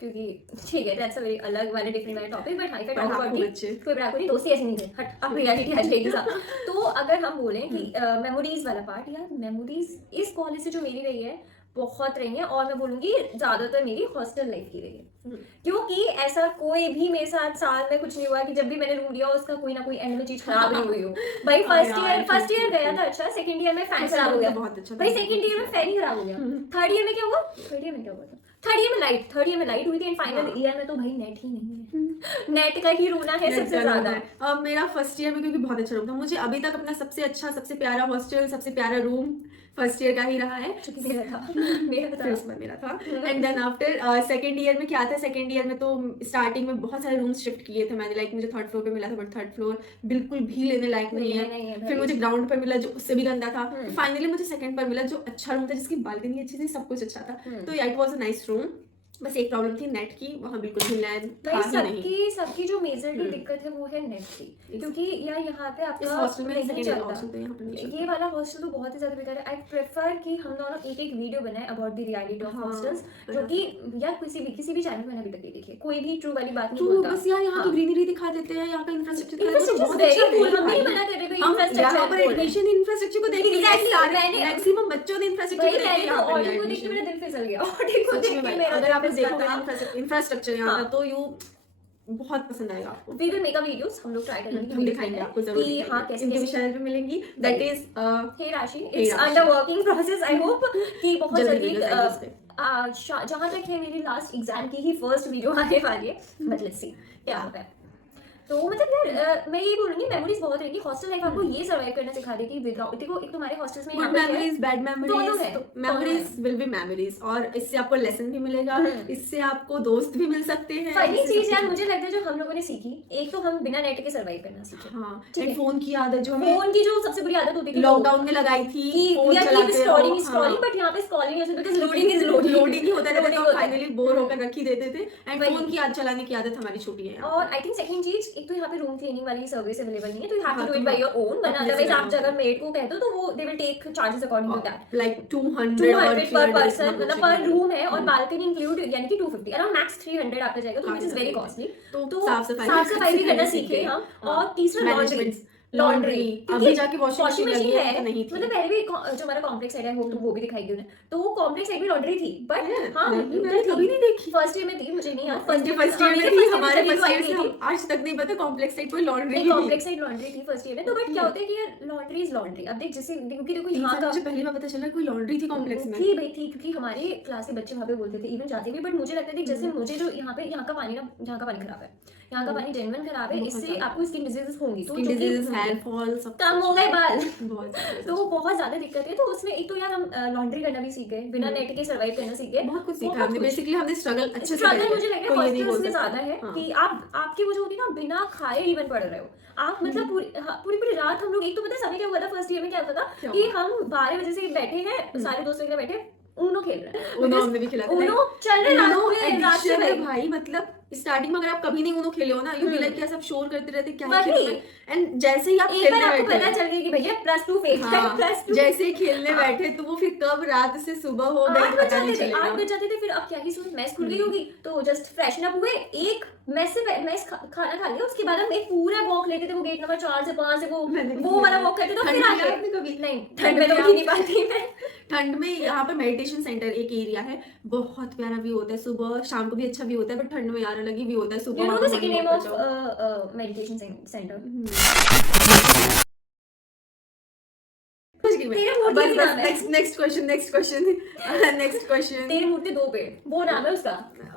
क्योंकि ठीक है दैट्स अ वेरी अलग वाले डिफरेंट वाला topic, but hi fi talk about बच्चे कोई बड़ा कोई दोस्ती ऐसे नहीं थे, हट अब रियलिटी आ जाएगी साथ। तो अगर हम बोलें कि मेमोरीज वाला पार्ट, यार मेमोरीज इस कॉलेज से जो मेरी रही है बहुत रही है, और मैं बोलूंगी ज्यादातर मेरी हॉस्टल लाइफ की रही है, क्योंकि ऐसा कोई भी मेरे साथ साल में कुछ नहीं हुआ कि जब भी मैंने रूम लिया उसका कोई ना कोई एंड में चीज खराब नहीं हुई हो। भाई फर्स्ट ईयर गया था अच्छा, सेकंड ईयर में फैन खराब हो गया, बहुत अच्छा भाई सेकंड ईयर में फैन ही खराब हो गया, थर्ड ईयर में क्या हुआ, थर्ड ईयर में लाइट हुई थी, एंड फाइनल ईयर में तो भाई नेट ही नहीं है, नेट का ही रोना है सबसे ज्यादा। अब मेरा फर्स्ट ईयर में क्योंकि बहुत अच्छा रूम था, मुझे अभी तक अपना सबसे अच्छा सबसे प्यारा हॉस्टल सबसे प्यारा रूम फर्स्ट ईयर का ही रहा है, मेरा था फिर उसमें मेरा था। And then after second year में क्या था, सेकंड ईयर में तो स्टार्टिंग में बहुत सारे रूम्स शिफ्ट किए थे मैंने, लाइक मुझे 3rd फ्लोर पे मिला था, बट 3rd फ्लोर बिल्कुल भी लेने लायक नहीं है। फिर मुझे ग्राउंड पर मिला जो उससे भी गंदा था, फाइनली मुझे सेकंड पर मिला जो अच्छा रूम था, जिसकी बालकनी अच्छी थी, सब कुछ अच्छा था। तो it was a nice room, बस एक प्रॉब्लम थी नेट की, वहाँ बिल्कुल भी लैंड था ही नहीं। सबकी जो मेजरली दिक्कत है वो है नेट की, क्योंकि यार यहाँ पे इस आपका हॉस्टल में नहीं सेकंड ईयर चलता। हॉस्टल तो यहाँ पर नहीं चलता। ये वाला हॉस्टल तो बहुत ही ज्यादा बेकार है। आई प्रेफर कि हम दोनों एक वीडियो बनाए अबाउट द रियलिटी ऑफ हाँ, हॉस्टल्स, जो कि यार किसी भी चैनल में मैंने अभी तक नहीं देखी है, कोई भी ट्रू वाली बात नहीं तो होता। बस यार यहाँ की ग्रीनरी दिखा देते हैं, यहाँ का इंफ्रास्ट्रक्चर दिखा देते हैं, इंफ्रास्ट्रक्चर बहुत वेरी अच्छा कूल, है हम नहीं भाई। मना कर रहे भाई, हम इंफ्रास्ट्रक्चर यहाँ पर एडमिशन इंफ्रास्ट्रक्चर को देख के Exactly, मैक्सिमम बच्चों ने इंफ्रास्ट्रक्चर भाई को देख मैंने के तो यहाँ पर ऑडियो को देख के मेरा दिल फिसल गया, ऑडियो को देख के मेरा अगर आप दिल फिसल देखोगे गया। इंफ्रास्ट्रक्चर यहाँ हाँ। का तो यू बहुत पसंद आएगा आपको। We will make a videos, हम लोग ट्राई करेंगे हम दिखाएंगे आपको जरूर, कि हाँ कैसे इनके भी कैसे। चैनल पे मिलेंगी, दैट इज हे राशि, Hey इट्स राशि। Under working process, I hope कि बहुत जल्दी जल्दी videos आएंगी उस पे। जहाँ तक है मेरी लास्ट एग्जाम की ही फर्स्ट वीडियो आने वाली है, बट लेट्स सी क्या होता है। तो मतलब यार मैं ये बोलूंगी मेमोरीज बहुत रहेंगी, हॉस्टल लाइफ आपको ये सर्वाइव करना सिखा देगी विदाउट, देखो एक तुम्हारे हॉस्टल्स में गुड यहाँ पे है, मेमोरीज बैड दोनों मेमोरीज, है, मेमोरीज विल बी मेमोरीज, और इससे आपको लेसन भी मिलेगा, इससे आपको दोस्त भी मिल सकते हैं। फनी इससे चीज सब यार कुछ- मुझे लगता है जो हम लोगों ने सीखी, एक तो हम बिना नेट के सर्वाइव करना सीखे। हाँ, ठीक है। एक फोन की आदत जो हमें फोन की जो सबसे बड़ी आदत होती थी लॉकडाउन में लगाई थी कि फोन we are keep चलाते scrolling, रहो, scrolling, हाँ। but यहाँ पे scrolling नहीं होता because loading is loading। Loading ही होता रहता Loading था, होता है। फाइनली बोर होकर रख ही देते थे, एंड वही। फोन की आदत चलाने की आदत हमारी छूटी है। और आई थिंक सेकंड चीज एक तो यहाँ पे रूम क्लीनिंग वाली सर्विस अवेलेबल नहीं है, तो यू हैव हाँ, टू डू तो इट बाय योर ओन, वरना अपने से अदरवाइज आप करना अगर मेड को कह दो तो वो they will take charges according to that. Like 200 200 पर और पर्सन, मतलब पर रूम है, और हम्म। बालकनी इंक्लूड यानी कि 250, अराउंड मैक्स 300 आपका जाएगा, तो विच इज वेरी कॉस्टली। तो साफ सफाई भी करना सीखे हम। और तीसरा लॉन्ड्री, लॉन्ड्री अभी जाके वॉशिंग मशीन है, तो नहीं थी। मतलब पहले भी जो हमारा कॉम्प्लेक्स एरिया है वो भी दिखाई उन्हें, तो वो कॉम्प्लेक्स साइड में लॉन्ड्री थी, बट हाँ नहीं, मैंने कभी नहीं देखी। फर्स्ट ईयर में थी, मुझे नहीं याद। फर्स्ट ईयर में थी हमारे, फर्स्ट ईयर से हम आज तक नहीं पता कॉम्प्लेक्स साइड कोई लॉन्ड्री नहीं, कॉम्प्लेक्स साइड लॉन्ड्री थी फर्स्ट ईयर में। तो बट क्या होता है कि यार लॉन्ड्री इज लॉन्ड्री, अब देख जैसे क्योंकि देखो यहाँ का मुझे पहली बार पता चला कोई लॉन्ड्री थी कॉम्प्लेक्स में। थी भाई थी, क्योंकि हमारे क्लास के बच्चे वहाँ पे बोलते थे, इवन जाते भी, बट मुझे लगता है कि जैसे मुझे जो यहाँ का पानी ना, यहाँ का पानी खराब है, यहाँ का पानी जेन्युइन खराब है, इससे आपको स्किन डिजीजेस होंगी, तो स्किन डिजीज, हेयर फॉल, सब कम हो गए बाल, बहुत तो वो बहुत ज्यादा दिक्कत है। तो उसमें एक तो यार हम लॉन्ड्री करना भी सीख गए, बिना नेट के सर्वाइव करना सीख गए, बहुत कुछ सीखा हमने। बेसिकली हमने स्ट्रगल अच्छे से स्ट्रगल करा। मुझे लग रहा है कोई ये नहीं हॉस्टल्स बोल में सकता। ज्यादा है हाँ। कि आप आपकी वो जो होती है ना, बिना खाए इवन पढ़ रहे हो आप, मतलब पूरी रात हम लोग, एक तो पता है समय क्या हुआ था फर्स्ट ईयर में, क्या होता था क्या कि हम 12 बजे से बैठे हैं, सारे दोस्तों के साथ बैठे ऊनो खेल रहे हैं, ऊनो हमने भी खेला था। ऊनो चल रहे रात से है भाई, मतलब स्टार्टिंग में अगर आप कभी नहीं ऊनो खेले हो ना, यू बी लाइक सब शोर करते रहते क्या वही। खेल, एंड जैसे ही आप एक बार खेलने आपको पता बैठे, चल गई कि भैया +2 फेल है, हाँ, +2 जैसे ही खेलने बैठे तो वो फिर कब रात से सुबह हो गई 8 बज पता नहीं जाते थे, 8 चलेगा। बज जाते थे। फिर अब क्या ही सुन, मैस खुल गई होगी तो जस्ट फ्रेशन अप हुए, एक मैस खाना खा लिया, उसके बाद हम एक पूरा वॉक लेते थे, वो गेट नंबर 4 से 5 से वो वाला वॉक करते थे, तो फिर ठंड में आके आपने कभी नहीं, ठंड में तो उठ ही नहीं पाती मैं। ठंड में यहाँ पर मेडिटेशन सेंटर एक एरिया है, बहुत प्यारा व्यू होता है, सुबह शाम को भी अच्छा व्यू होता है, बट ठंड में यार अलग ही व्यू होता है। सुबह You know वहाँ the पर second morning name walk of पर जाओ। meditation center? तेरे मूर्ति भी नाम है। नेक्स्ट क्वेश्चन तेरे मूर्ति 2 पेड़, वो नाम है उसका।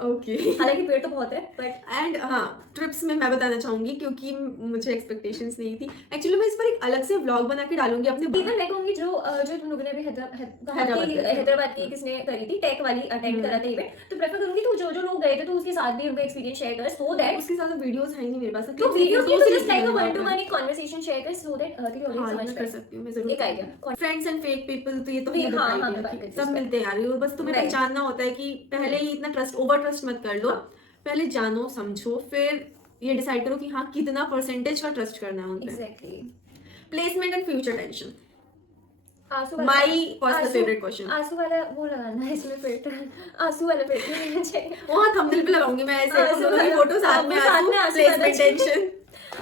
ओके। हालांकि पेड़ तो बहुत है, बट एंड हाँ, ट्रिप्स में मैं बताना चाहूंगी क्योंकि मुझे एक्सपेक्टेशंस नहीं थी। एक्चुअली मैं इस पर एक अलग से व्लॉग बना के डालूंगी अपने इवन मैं कहूंगी जो तुम लोगों ने अभी हैदराबाद की किसने करी थी, टेक वाली अटेंड करा था इवेंट, तो प्रेफर करूंगी तो जो लोग गए थे तो उसके साथ भी उनका एक्सपीरियंस शेयर कर, सो दैट उसके साथ वीडियोस है नहीं मेरे पास, तो वीडियोस की तो जस्ट लाइक अ 1-to-1 एक कन्वर्सेशन शेयर कर, सो दैट तेरी हाँ, ऑडियंस मैं समझ कर पाए। सकती हूँ, मैं जरूर। एक idea. Friends and fake people तो ये तो हाँ, मैंने हाँ, बताई बताई थी, थी, सब मिलते हैं यार, ये बस तुम्हें Right. पहचानना होता है कि पहले ही इतना ट्रस्ट, ओवर ट्रस्ट मत कर लो, पहले जानो समझो, फिर ये डिसाइड करो कि हाँ कितना परसेंटेज का ट्रस्ट करना है उन पे। Exactly. Placement and future tension, आंसू माई पर्सनल फेवरेट क्वेश्चन। आंसू वाला वो लगाना है इसमें फिल्टर, आंसू वाला फिल्टर लेना चाहिए। वहाँ थंबनेल पे लगाऊंगी मैं ऐसे, आंसू हम दोनों की वाला- फोटो साथ में, साथ में आंसू वाला प्लेसमेंट चाहिए। टेंशन।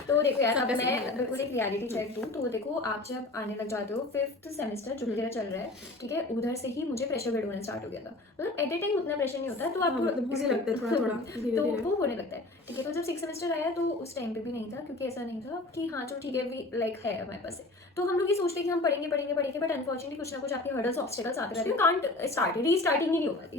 तो देखो यार, अब सबका मैं सही है। बिल्कुल एक रियलिटी चेक दूं, तो देखो आप जब आने लग जाते हो 5th सेमेस्टर जो मेरा चल रहा है, ठीक है, उधर से ही मुझे प्रेशर बिल्ड होना स्टार्ट हो गया था। मतलब एट ए टाइम उतना प्रेशर नहीं होता, तो आपको मतलब मुझे लगता है थोड़ा थोड़ा तो वो होने लगता है, ठीक है। तो जब 6th सेमेस्टर आया तो उस टाइम पे भी नहीं था, क्योंकि ऐसा नहीं था कि हाँ चलो ठीक है भी लाइक है हमारे पास है, तो हम लोग ये सोचते हैं कि हम पढ़ेंगे, बट अनफॉर्चुनेटली कुछ ना कुछ आपके हर्डल्स ऑब्स्टेकल्स आते रहते हैं, कांट स्टार्ट, रीस्टार्टिंग ही नहीं हो पाती।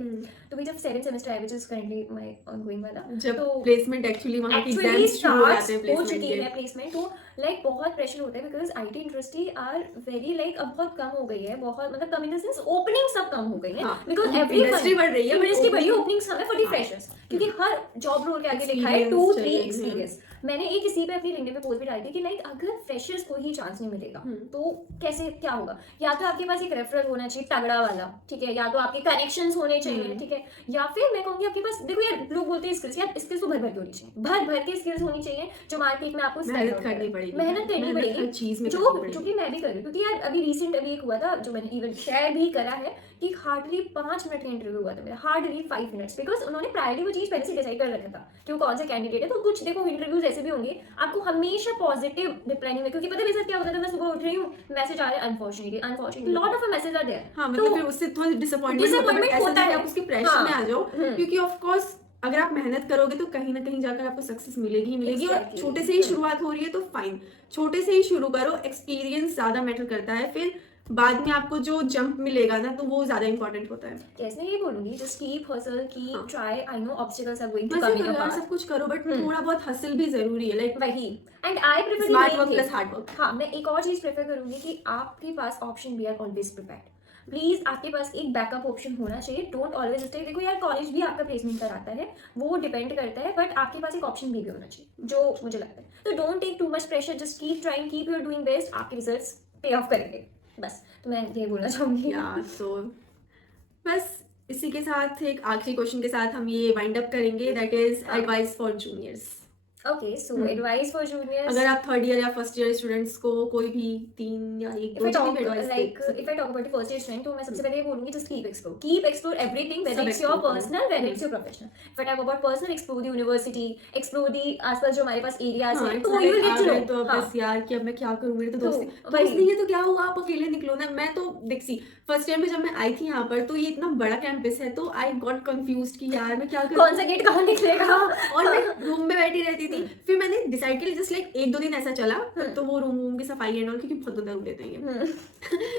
तो भाई जब 7th सेमेस्टर आया, which is currently my ongoing वाला, जब तो प्लेसमेंट एक्चुअली वहाँ की एक्चुअली एग्जाम्स शुरू हो जाते हैं हो प्लेसमेंट चुकी है के। प्लेसमेंट, तो लाइक बहुत प्रेशर होता है, because IT industry are very like अब बहुत कम हो गई है, बहुत मतलब कम इन द सेंस ओपनिंग सब कम हो गई है, हाँ, बिकॉज इंडस्ट्री बढ़ रही है, but इंडस्ट्री बढ़ी, opening- ओपनिंग्स कम है फॉर द फ्रेशर्स, क्योंकि हर जॉब रोल के आगे लिखा है Experience 2-3 चाहिए, एक्सपीरियंस। मैंने एक इसी पे अपनी लिंक्डइन पे पोस्ट भी डाली थी कि लाइक अगर फ्रेशर्स को ही चांस नहीं मिलेगा तो कैसे क्या होगा, या तो आपके पास एक रेफरल होना चाहिए तगड़ा वाला, ठीक है, या तो आपके कनेक्शंस होने चाहिए, ठीक है, या फिर मैं कहूंगी आपके पास, देखो यार लोग बोलते हैं स्किल्स, यार स्किल्स तो भर भर के होनी चाहिए, भर के स्किल्स होनी चाहिए जो मार्केट में आपको stand मेहनत out करनी करे। पड़ेगी, मेहनत करनी हर पड़ेगी, चीज में जो करनी पड़ेगी। जो कि मैं भी कर रही हूँ, क्योंकि यार अभी रिसेंट एक हुआ था जो मैंने इवन शेयर भी करा है कि हार्डली 5 मिनट का इंटरव्यू हुआ था मेरा, हार्डली 5 मिनट्स, बिकॉज उन्होंने प्रायोरिटी वो चीज पहले से डिसाइड कर रखा था कि वो कौन सा कैंडिडेट है। तो कुछ देखो इंटरव्यूज ऐसे भी होंगे, आपको हमेशा पॉजिटिव रिप्लाई नहीं मिले, क्योंकि पता है मेरे साथ क्या होता था, मैं सुबह उठ रही हूँ, मैसेज आ रहा है unfortunately lot of message are there, हाँ, मतलब फिर उससे थोड़ा डिसअपॉइंटमेंट होता है, आप उसकी प्रेशर में आ जाओ, क्योंकि ऑफ कोर्स अगर आप मेहनत करोगे तो कहीं ना कहीं जाकर आपको सक्सेस मिलेगी ही मिलेगी। और Exactly. छोटे से ही शुरुआत हो रही है तो फाइन, छोटे से ही शुरू करो, एक्सपीरियंस ज्यादा मैटर करता है, फिर बाद में आपको जो जंप मिलेगा ना तो वो ज्यादा इंपॉर्टेंट होता है। यस मैं ये बोलूंगी, just keep hustle, keep try, I know obstacles are going to वैसे कम इन तो योर यार पाथ, सब कुछ करो, बट थोड़ा बहुत हसल भी जरूरी है, लाइक वही। And I prefer smart work plus hard work. हाँ, मैं एक और चीज प्रेफर करूंगी कि आपके पास option B are always prepared, please आपके पास एक बैकअप ऑप्शन होना चाहिए, डोंट ऑलवेज स्टे। देखो यार कॉलेज भी आपका प्लेसमेंट कराता है, वो डिपेंड करता है, बट आपके पास एक ऑप्शन भी होना चाहिए, जो मुझे लगता है। तो don't take too much pressure, just keep trying, keep your doing best, आपके रिजल्ट्स पे ऑफ करेंगे, बस। तो मैं ये बोलना चाहूंगी। तो बस इसी के साथ एक आखिरी क्वेश्चन के साथ हम ये वाइंड अप करेंगे, that is advice for juniors. Okay, so advice for juniors. अगर आप थर्ड ईयर या फर्स्ट ईयर स्टूडेंट्स को कोई भी 3 या 1 If I दो talk भी advice if I talk about the first year student, तो मैं सबसे पहले ये बोलूंगी just keep explore everything, whether सब it's your explore करो। personal, whether it's your professional. If I talk about personal, explore the university, explore the आसपास जो हमारे पास areas हैं, तो you will get to know. तो हाँ, बस यार कि अब मैं क्या करूं, मेरे तो तो दोस्त वही। नहीं है तो क्या हुआ, आप अकेले निकलो ना। मैं तो देखी फर्स्ट ईयर में जब मैं आई थी यहाँ पर, तो ये इतना बड़ा कैंपस है, तो आई गॉट कंफ्यूज्ड कि यार मैं क्या करूं, कौन सा गेट कहाँ निकलेगा। और मैं रूम में बैठी रहती थी। फिर मैंने डिसाइड किया जस्ट लाइक 1-2 दिन ऐसा चला, तो वो रूम की सफाई एंड ऑल, क्योंकि बहुत गंदा रूम लेते हैं ये।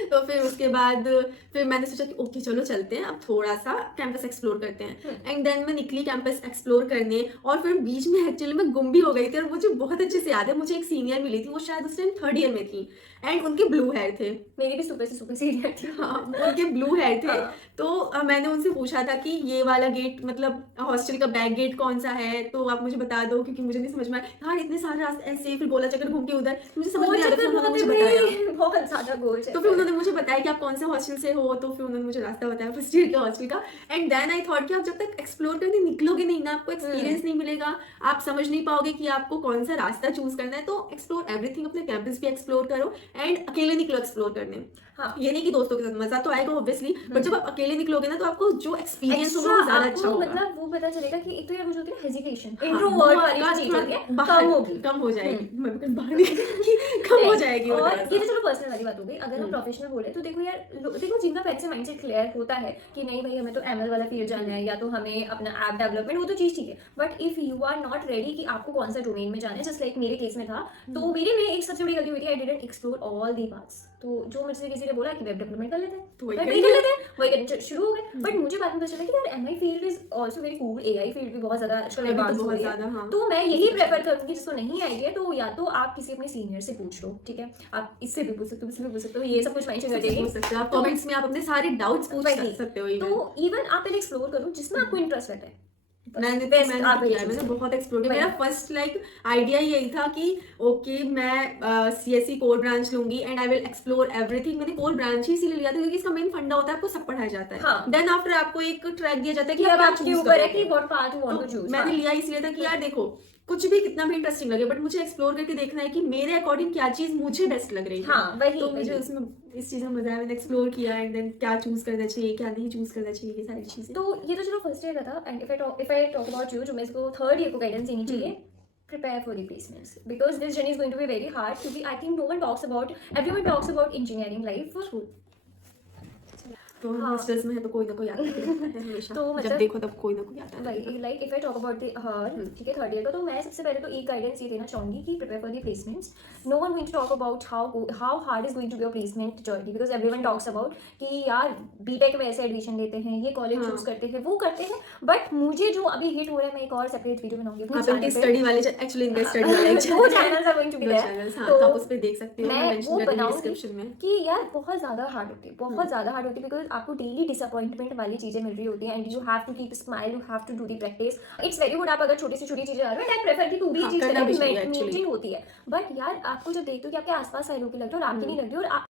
तो फिर उसके बाद फिर मैंने सोचा कि ओके चलो चलते हैं, अब थोड़ा सा कैंपस एक्सप्लोर करते हैं। एंड देन मैं निकली कैंपस एक्सप्लोर करने, और फिर बीच में एक्चुअली मैं गुम भी हो गई थी। और मुझे बहुत अच्छे से याद है, मुझे एक सीनियर मिली थी, वो शायद उस टाइम थर्ड ईयर में थी, एंड उनके ब्लू हेयर थे। मेरी भी सुपर से सीनियर थी। हाँ, उनके ब्लू हेयर थे। हाँ। तो मैंने उनसे पूछा था कि ये वाला गेट मतलब हॉस्टल का बैक गेट कौन सा है, तो आप मुझे बता दो, क्योंकि मुझे नहीं समझ में आया यार, इतने सारे रास्ते ऐसे, फिर गोला चक्कर घूम के उधर, मुझे समझ नहीं आ रहा। फिर उन्होंने मुझे बताया, बहुत ज्यादा गोल तो फिर उन्होंने मुझे बताया कि आप कौन से हॉस्टल से हो, तो फिर उन्होंने मुझे रास्ता बताया फर्स्ट ईयर के हॉस्टल का। एंड देन आई थॉट कि आप जब तक एक्सप्लोर करने निकलोगे नहीं ना, आपको एक्सपीरियंस नहीं मिलेगा, आप समझ नहीं पाओगे कि आपको कौन सा रास्ता चूज करना है। तो एक्सप्लोर एवरीथिंग, अपने कैंपस भी एक्सप्लोर करो, एंड अकेले निकलो एक्सप्लोर करने। हाँ। ये नहीं कि दोस्तों के साथ मजा तो आएगा ऑब्वियसली, बट जब आप अकेले निकलोगे ना, तो आपको जो एक्सपीरियंस होगा वो ज्यादा अच्छा होगा। मतलब वो पता चलेगा कि एक तो यार मुझे होती है हेजिटेशन, इंट्रोवर्ट वाली जो चीज होती है कम होगी, कम हो जाएगी। मैं भी कहीं बाहर निकलूंगी, कम हो जाएगी। और वो ये तो चलो पर्सनल वाली बात हो गई। अगर हम प्रोफेशनल बोले तो देखो यार, देखो जिनका पहले से माइंडसेट क्लियर होता है कि नहीं भाई हमें तो एमएल वाला फील्ड जाना है, या तो हमें अपना ऐप डेवलपमेंट, वो तो चीज ठीक है। But if you are not ready कि आपको कौन सा डोमेन में जाना है, जस्ट लाइक मेरे केस में था, तो मेरे में एक सबसे बड़ी गलती हुई थी, I didn't explore all the paths. तो जो मुझसे किसी ने बोला कि वेब डेवलपमेंट कर लेते हैं, तो वही कर लेते हैं, वही करने शुरू हो गए। बट मुझे बाद में पता चला कि यार MI field is also very cool, AI field भी बहुत ज्यादा आजकल अभी तो एडवांस हो बहुत गई है। ज्यादा, हाँ। तो मैं यही प्रेफर करूंगी, जिसको नहीं आइडिया तो या तो आप किसी अपने सीनियर से पूछ लो, ठीक है, आप इससे भी पूछ सकते हो, इससे भी पूछ सकते हो, ये सब कुछ मेंशन कर देंगे। पूछ सकते हो आप कमेंट्स में, आप अपने सारे डाउट्स पूछ वही। सकते हो। even। तो इवन आप पहले एक्सप्लोर करो जिसमें आपको इंटरेस्ट लगता है। मैंने Best मैंने आप किया है, choose मैंने करो। बहुत एक्सप्लोर किया। वही। मेरा फर्स्ट लाइक आइडिया यही था कि ओके मैं सीएससी कोर ब्रांच लूंगी, and I will explore everything. मैंने कोर ब्रांच ही इसीलिए लिया था क्योंकि इसका मेन फंडा होता है, आपको सब पढ़ाया जाता है। हाँ। देन आफ्टर आपको एक ट्रैक दिया जाता है कि कि अब आप आपके choose ऊपर है करोगे। कि what path you want to तो चूज। मैंने लिया इसलिए था कि यार देखो, कुछ भी कितना भी इंटरेस्टिंग लगे, बट मुझे एक्सप्लोर करके देखना है कि मेरे अकॉर्डिंग क्या चीज मुझे बेस्ट लग रही है। हाँ, वही, तो मुझे वही। उसमें इस चीज में मजा आया, मैंने एक्सप्लोर किया, एंड देन क्या चूज करना चाहिए, क्या नहीं चूज करना चाहिए, ये सारी चीजें। तो ये तो चलो फर्स्ट ईयर का था। And if I talk about you, जो मेरे को थर्ड ईयर को गाइडेंस देनी चाहिए, prepare for the placements because this journey is going to be very hard, क्योंकि I think everyone talks about engineering life। तो हाँ। हॉस्टल्स में है तो कोई ना कोई आता है हमेशा। तो जब मतलब- देखो तब कोई ना कोई आता है। वही like if I talk about ठीक है थर्ड ईयर का, तो मैं सबसे पहले तो एक गाइडेंस ये देना चाहूंगी कि prepare for the placements. No one going to talk about how hard is going to be your placement journey, because everyone talks about कि यार बीटेक में ऐसे एडमिशन लेते हैं, ये कॉलेज हाँ। चूज करते हैं, वो करते हैं। बट मुझे जो अभी हिट हो रहा है, मैं एक और सेपरेट वीडियो बनाऊंगी अपने आप channel इनके पे। स्टडी वाले एक्चुअली इनका स्टडी वाला एक दो channels are going to be दो देयर, channels, हाँ, तो तो आप उस पे देख सकते हो, मैं मेंशन वो कर दूंगी बनाऊंगी डिस्क्रिप्शन में। कि यार बहुत ज्यादा हार्ड होती है, बहुत ज्यादा हार्ड होती है, बिकॉज आपको डेली डिसअपॉइंटमेंट वाली चीजें मिल रही होती है, and you have to keep smile, you have to do the practice. It's very good आप अगर छोटी से छोटी चीजें आ रहे हो, आई प्रेफर कि तू भी हाँ, चीज करना भी करें, चाहिए actually। मेंटेन होती है। बट यार आपको जब देखते हो कि आपके आसपास सारे लोग की लग रही है और आपकी नहीं लग रही, और आप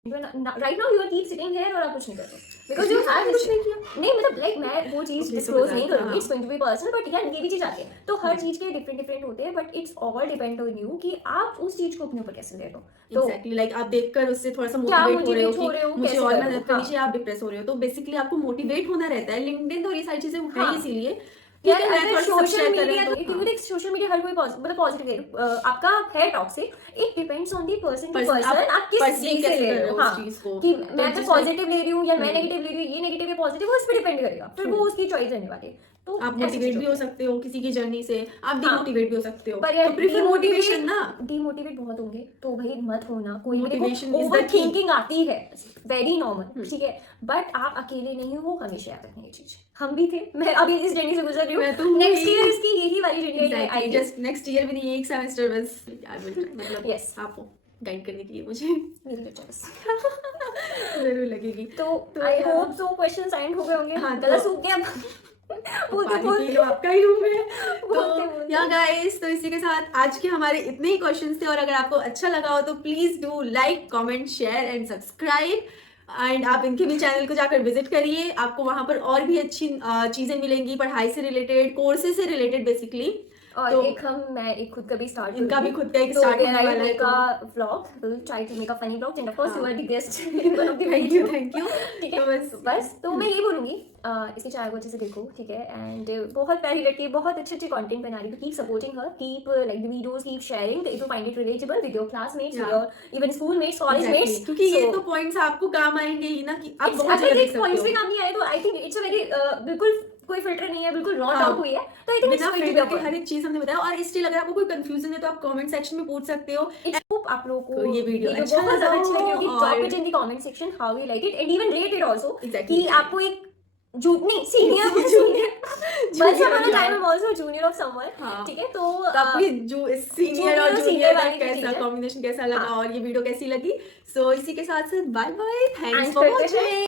right now you are keep sitting here और आप कुछ नहीं कर रहे बिकॉज यू हैव कुछ नहीं किया। नहीं, मतलब लाइक मैं वो चीज Okay, डिस्क्लोज so नहीं बता- करूंगी, it's going to be personal, but यार ये भी चीज आती है। तो हर चीज के डिफरेंट होते हैं, but it's all depend on you कि आप उस चीज को अपने ऊपर कैसे ले रहे हो। तो एग्जैक्टली लाइक आप देखकर उससे थोड़ा सा क्या मोटिवेट हो रहे motivate हो रहे हो हो, कि मुझे कैसे और कर रहे हो, मेहनत करनी हाँ। चाहिए, आप डिप्रेस हो रहे हो, तो बेसिकली आपको मोटिवेट होना रहता है। लिंक्डइन और ये सारी चीजें है हाँ। इसीलिए यार ठीक है, मैं अगर थोड़ा सा सोशल share कर रही मीडिया हूँ, तो तो क्योंकि सोशल मीडिया हर कोई मतलब पॉजिटिव आपका है toxic, it depends on the person to Person- person, आप किस perceive चीज से कैसे ले कर रहे रहे हो। हो उस हाँ, चीज को। कि तो मैं just पॉजिटिव ले रही हूँ या मैं हम्म। नेगेटिव ले रही हूँ, ये नेगेटिव या पॉजिटिव, उस पर डिपेंड करेगा, फिर वो उसकी चॉइस रहने वाली है। तो आप ऐसी मोटिवेट चीज़ भी हो सकते हो किसी की जर्नी से, आप हाँ। डिमोटिवेट भी हो सकते हो, पर यार तो प्रीफर मोटिवेशन ना। डिमोटिवेट बहुत होंगे तो भाई मत होना, कोई Motivation is the over key। Thinking आती है, वेरी नॉर्मल, ठीक है, बट आप अकेले नहीं हो, हमेशा याद रखना ये चीज। हम भी थे, मैं अभी इस जर्नी से गुजर रही मैं तो हूँ, हूँ नेक्स्ट ही। ईयर इसकी यही वाली जर्नी आएगी। जस्ट नेक्स्ट ईयर भी नहीं, एक सेमेस्टर बस आई विल ट्राई, मतलब Yes। आपको गाइड करने के लिए मुझे मेरी तो choice। जरूर लगेगी। तो I hope so questions and हो गए होंगे। हाँ, गला तो- सूख गया बोलते पानी पी बोलते लो, आपका ही रूम है। बोलते। तो या गाइस, तो इसी के साथ आज के हमारे इतने ही क्वेश्चंस थे, और अगर आपको अच्छा लगा हो तो please do like, comment, share and subscribe. And आप इनके भी चैनल को जाकर विजिट करिए, आपको वहां पर और भी अच्छी चीजें मिलेंगी, पढ़ाई से रिलेटेड, कोर्सेज से रिलेटेड बेसिकली। और तो मैं एक खुद का भी स्टार्ट इनका भी खुद का एक स्टार्ट होने वाला है, का vlog, will try to make a funny vlog and of course you are the guest one of the thank video. You thank you. ठीक है, तो बस तो मैं ये बोलूंगी इसकी चाय को अच्छे से देखो, ठीक है, एंड बहुत प्यारी लड़की है, बहुत अच्छे अच्छे कंटेंट बना रही है, keep supporting her, keep like the videos, keep sharing if you find it relatable with your classmates, with your even school mates, college mates, क्योंकि ये तो पॉइंट्स आपको काम आएंगे ही ना, कि आप बहुत अगर जगह एक देख पॉइंट्स सकते भी हो काम नहीं आए तो I think it's a very बिल्कुल कोई फिल्टर नहीं है, बिल्कुल रॉ हाँ। टॉक हुई है, तो आई थिंक बिना इट्स फिल्टर के हर एक चीज हमने बताया। और स्टिल अगर आपको कोई कंफ्यूजन है तो आप कमेंट सेक्शन में पूछ सकते हो। होप आप लोगों को तो ये वीडियो अच्छा बहुत ज्यादा अच्छा लगा लगे, क्योंकि और- drop it in the comment section how you like it and even rate it also, Exactly. कि आपको एक नहीं सीनियर बस हमारा टाइम है आल्सो जूनियर ऑफ समवन, हाँ। ठीक है, तो आपकी जो सीनियर और junior जूनियर का वाली जो चीज़ कैसा है। कॉम्बिनेशन कैसा लगा हाँ। और ये वीडियो कैसी लगी। सो इसी के साथ bye bye, thanks And for करते हैं। वॉचिंग।